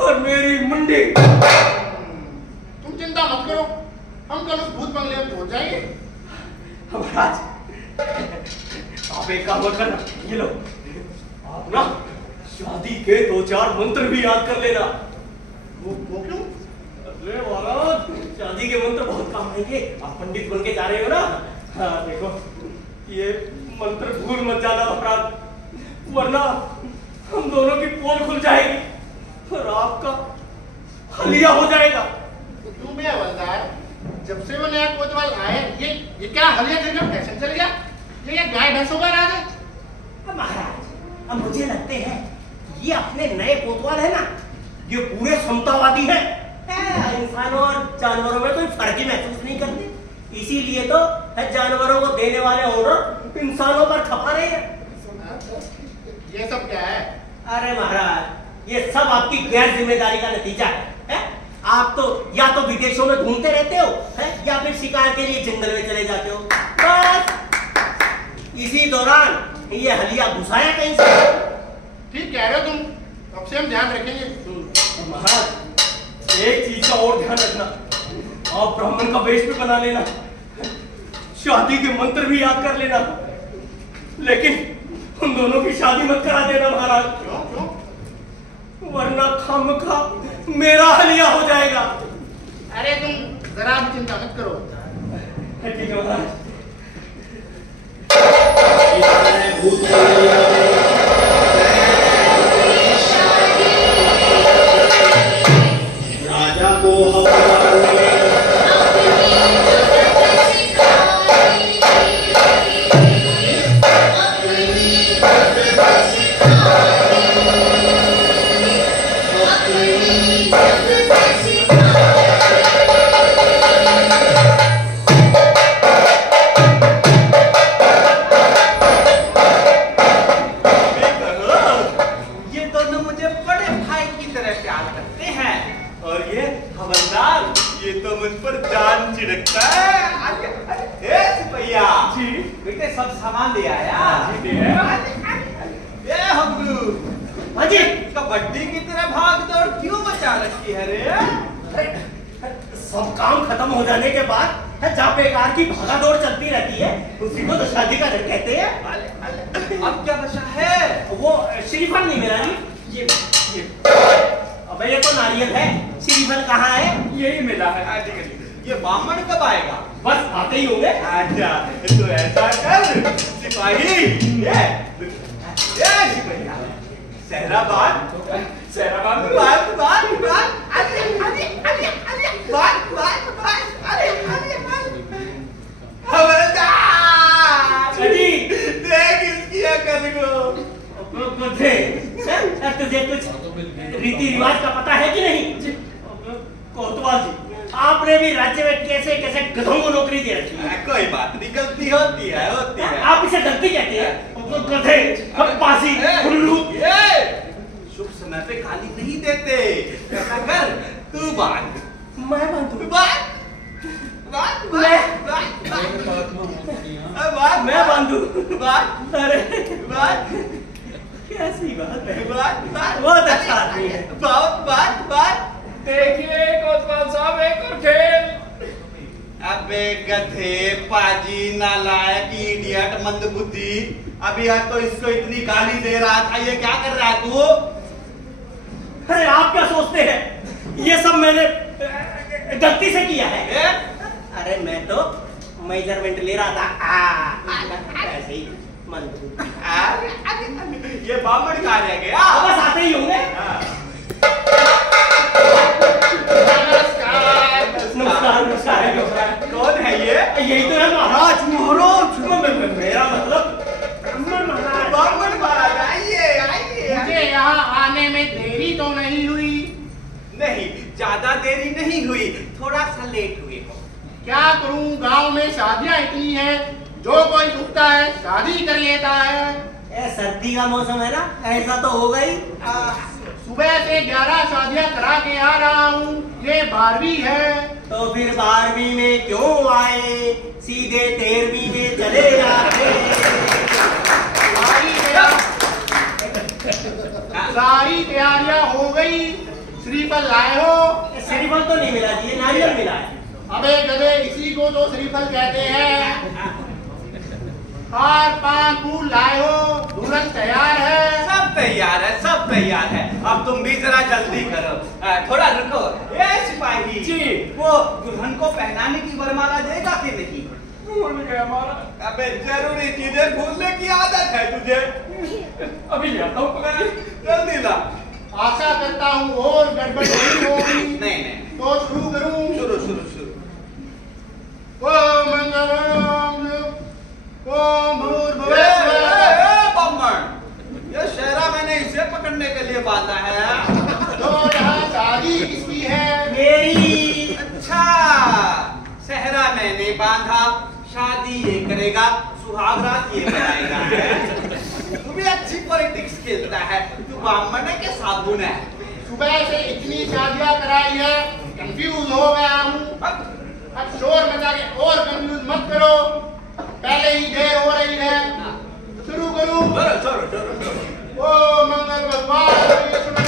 और मेरी मुंडी। तुम चिंता मत करो, हम कल उस भूत बंगले में पहुंच जाएंगे। महाराज, आप एक काम करना, ये लो, आप ना शादी के 2-4 मंत्र भी याद कर लेना। वो क्यों? अरे महाराज, शादी के मंत्र बहुत काम आएंगे। आप पंडित बन के जा रहे हो ना। हाँ देखो, ये मंत्र भूल मत जाना महाराज, वरना हम दोनों की पोल खुल जाएगी और आपका हलिया हो जाएगा। क्यों बे हवलदार, जब से वो नया कोतवाल आए, ये क्या हलिया करना फैशन चल गया? ये गाय भैंस होगा राजा? महाराज, अब मुझे लगते हैं ये अपने नए कोतवाल है ना, ये पूरे समतावादी है। इंसानों और जानवरों में कोई फर्क ही महसूस नहीं करते, इसीलिए तो जानवरों को देने वाले ऑर्डर इंसानों पर खपा रहे हैं। ये सब क्या है? अरे महाराज, ये सब आपकी गैर जिम्मेदारी का नतीजा है? आप तो या तो विदेशों में घूमते रहते हो है? या फिर शिकार के लिए जंगल में चले जाते हो। बस इसी दौरान ये हलिया घुसाया कहीं से। ठीक कह रहे हो तुम, अब से हम ध्यान रखेंगे। महाराज, एक चीज का और ध्यान रखना, आप ब्राह्मण का वेश भी बना लेना, शादी के मंत्र भी याद कर लेना, लेकिन उन दोनों की शादी मत करा देना महाराज। क्यों? वरना खामखा मेरा हलिया हो जाएगा। अरे तुम जरा भी चिंता मत करो। ठीक है महाराज। राजा को ये तो मुझ पर जान छिड़कता है। ए सिपहिया जी बेटे सब सामान ले आया? जी दे आया। ए हमरू हाँ जी कबड्डी की तरह भाग दौड़ क्यों मचा रखी है रे? सब काम खत्म हो जाने के बाद जहाँ बेकार की भागा दौड़ चलती रहती है उसी को तो शादी का घर कहते हैं। अब क्या बचा है? वो श्रीफल नहीं मिला जी। ये अबे ये तो नारियल है, श्रीफल कहाँ है? यही मिला है। ये बामण कब आएगा? बस आते ही होंगे। अच्छा तो ऐसा कर सिपाही ये सिपहिया सहराबाद सहराबाद बात बात बात अरे अरे अरे अरे बात बात बात अरे अरे हवलदार जी देख इसकी अकल को। तुझे कुछ रीति रिवाज का पता है कि नहीं? कोतवाल जी आपने भी राज्य में कैसे कैसे गधों को नौकरी दे रखी है। कोई बात नहीं, गलती होती है आप इसे गलती कहते हैं? गधे पासी उल्लू। शुभ समय पे गाली नहीं देते। ऐसा कर तू बांध। मैं बांधू? बांध बांध बांध मैं बांधू? बांध अरे बांध कैसी बात है। बांध बहुत अच्छा आदमी है। बांध बांध बांध। देखिए कोतवाल साहब एक और खेल। अबे गधे पाजी नालायक इडियट मंदबुद्धि, अभी आज तो इसको इतनी गाली दे रहा था, ये क्या कर रहा है तू? अरे आप क्या सोचते हैं ये सब मैंने गलती से किया है? अरे मैं तो मेजरमेंट ले रहा था। ऐसे ही मंदबुद्धि। ये बामण कहाँ रह गया? बस आते ही होंगे। नमस्कार नमस्कार। कौन है ये? यही तो है महाराज। महाराज मेरा मतलब बामण महाराज आइए आइए। मुझे यहाँ आने में देरी तो नहीं हुई? नहीं ज्यादा देरी नहीं हुई, थोड़ा सा लेट हुए हो। क्या करूं, गांव में शादियां इतनी हैं, जो कोई रुकता है शादी कर लेता है। सर्दी का मौसम है ना, ऐसा तो होगा ही। सुबह से 11 शादियां करा के आ रहा हूँ, ये 12वीं है। तो फिर 12वीं में क्यों आए, सीधे 13वीं में चले जाते। सारी तैयारियां हो गई। श्रीफल लाए हो? श्रीफल तो नहीं मिला जी, नारियल मिला है। अबे गधे, इसी को तो श्रीफल कहते हैं। हार पान फूल लाए हो? दुल्हन तैयार है? सब तैयार है, सब तैयार है। अब तुम भी जरा जल्दी करो, थोड़ा रुको। ए सिपाही जी वो दुल्हन को पहनाने की वरमाला देगा कि नहीं? भूल गया हमारा। अबे जरूरी चीजें भूलने की आदत है तुझे। अभी ले आता हूँ। जल्दी ला। आशा करता हूँ और गड़बड़ नहीं होगी। नहीं तो शुरू करूँ? शुरू शुरू शुरू। ओम मंगलम ओम भूर्भुवः स्वः। बामण, ये शहरा मैंने इसे पकड़ने के लिए बांधा है। तो यहाँ शादी किसकी है? मेरी। अच्छा, सहरा मैंने बांधा, शादी ये करेगा, सुहाग रात ये कराएगा। तू भी अच्छी पॉलिटिक्स खेलता है। तू बामण है कि साबुन है? सुबह से इतनी शादियां कराई है, कंफ्यूज हो गया हूँ। अब शोर मचा के और कंफ्यूज मत करो, पहले ही देर हो रही है। शुरू करूँ? चलो चलो चलो। ओ मंगल भगवान विष्णु।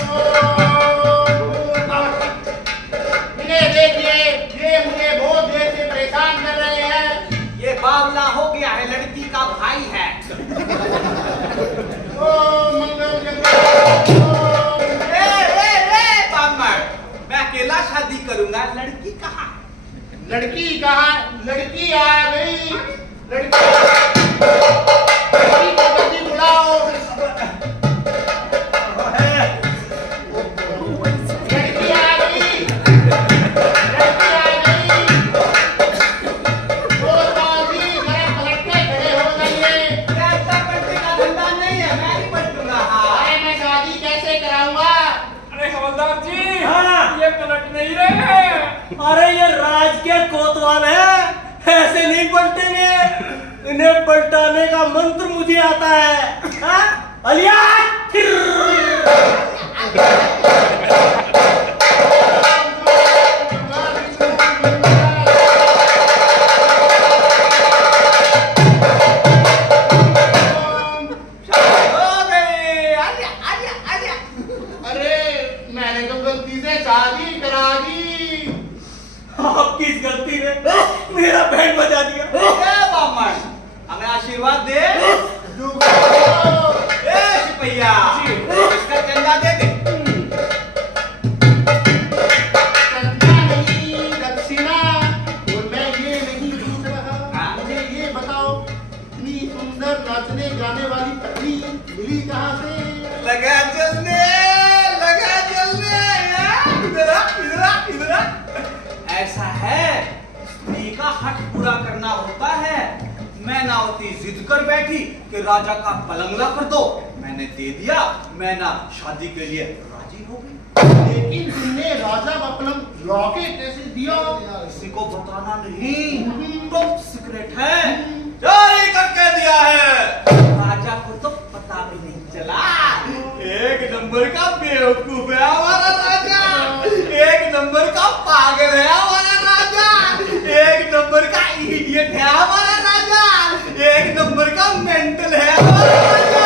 इन्हें देखिए, ये मुझे बहुत देर से परेशान कर रहे हैं। ये बावला हो गया है, लड़की का भाई है। ओ मंगल बामण, मैं अकेला शादी करूंगा, लड़की कहाँ? लड़की कहाँ? लड़की आ गई। लड़की को जल्दी बुलाओ। लड़की आ गई। लड़की आ गई। दो बाजी जरा पलट के खड़े हो जाइए। ऐसा पलटने का धंधा नहीं है, मैं ही पलटूंगा। अरे मैं शादी कैसे कराऊंगा? अरे हवलदार जी हाँ। ये पलट नहीं रहे। अरे ये राज के कोतवाल है, ऐसे नहीं पलटेंगे। इन्हें पलटाने का मंत्र मुझे आता है। हाँ? अलिया से शादी करा दी। आपकी इस गलती ने मेरा बैंड बजा दिया। बामन हमें आशीर्वाद दे। सिपहिया इसका चंदा दे दे। चंदा नहीं दक्षिणा। और मैं ये नहीं पूछ रहा, मुझे ये बताओ इतनी सुंदर नाचने गाने वाली पत्नी मिली कहाँ से? लगा चलने इधर ऐसा है, स्त्री का हट पूरा करना होता है। मैनावती जिद कर बैठी कि राजा का पलंगला कर दो। मैंने दे दिया। मैना शादी के लिए राजी हो गई। लेकिन तुमने राजा का पलंग लॉकेट कैसे दिया? किसी को बताना नहीं, टॉप सीक्रेट है, जारी करके दिया है। राजा को तो पता भी नहीं चला। एक नंबर का बेवकूफ है हमारा राजा, एक नंबर का पागल है हमारा राजा, एक नंबर का इडियट है हमारा राजा, एक नंबर का मेंटल है हमारा राजा,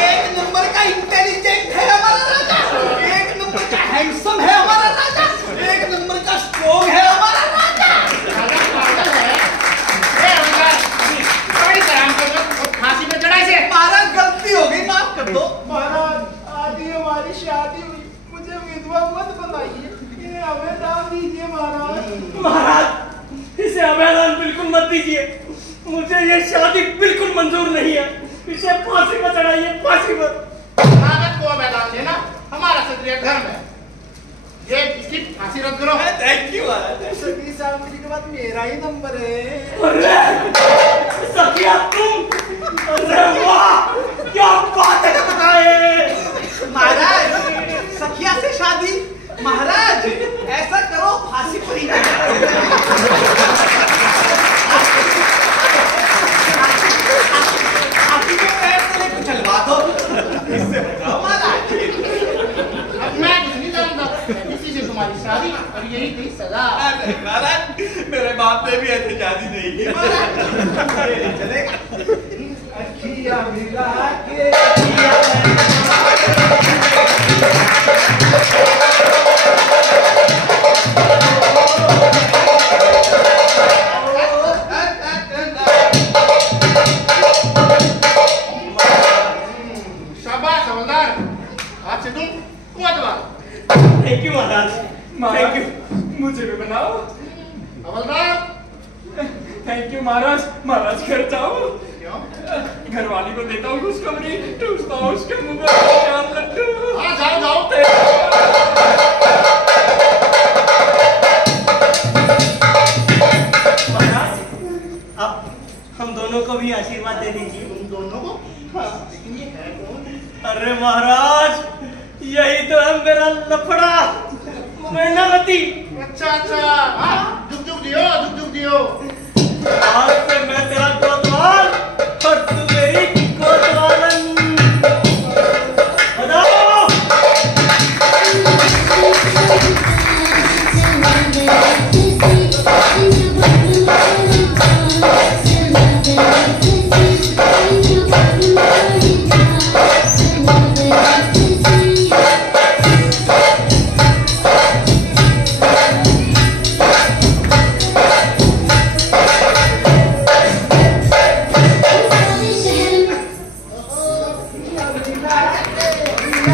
एक नंबर का इंटेलिजेंट है हमारा राजा, एक नंबर का हैंडसम है हमारा राजा, एक नंबर का स्ट्रॉन्ग है हमारा राजा। राजा पागल है। बड़ी कराम कर लो, फांसी में चढ़ाई से। महाराज गलती हो गई, माफ कर दो। महाराज आदि हमारी शादी हुई, मुझे विधवा मत बनाइए, इन्हें हमें दाम दीजिए महाराज। महाराज इसे अभयदान बिल्कुल मत दीजिए, मुझे ये शादी बिल्कुल मंजूर नहीं है। इसे फांसी पर चढ़ाइए, फांसी पर। नागत को अभयदान देना हमारा क्षत्रिय धर्म है। ये इसकी फांसी रद्द करो। थैंक यू महाराज। सती सावित्री के बाद मेरा ही नंबर है। अरे सखिया तुम, अरे वाह क्या बात है बताए। महाराज सखिया से शादी, महाराज ऐसा करो फांसी पर ही आपकी के पैर से लेकर चलवा दो, इससे बचाओ महाराज। अब मैं कुछ नहीं जानता, इसी से तुम्हारी शादी और यही थी सजा। महाराज मेरे बाप ने भी ऐसे शादी नहीं की महाराज। ये नहीं चलेगा। अखियाँ मिला के शाबाश हवलदार, आज से तुम कोतवाल। Thank you Maharaj, thank you. मुझे भी बनाओ। हवलदार थैंक यू महाराज। महाराज घर जाओ, क्यों? घरवाली को देता हूँ खुशखबरी, टूटता हूँ उसके मुंह में चार लड्डू। हाँ जाओ जाओ। महाराज अब हम दोनों को भी आशीर्वाद दे दीजिए। तुम दोनों को? हाँ, लेकिन ये है कौन? अरे महाराज यही तो है मेरा लफड़ा, मैनावती। अच्छा अच्छा, हाँ जुग जुग जियो, जुग जुग जियो। आज से मैं तेरा कोतवाल और तू मेरी कोतवालन। बजाओ।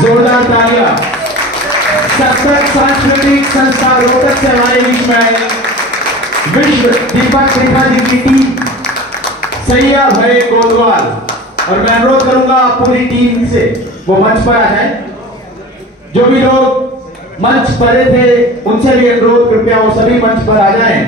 जोरदार तालियां। सतत सांस्कृतिक संस्था रोहतक से हमारे बीच में आए विश्व दीपक त्रिपाठी की टीम सैया भय कोतवाल, और मैं अनुरोध करूंगा पूरी टीम से वो मंच पर आ जाए। जो भी लोग मंच पर थे उनसे भी अनुरोध, कृपया वो सभी मंच पर आ जाएं।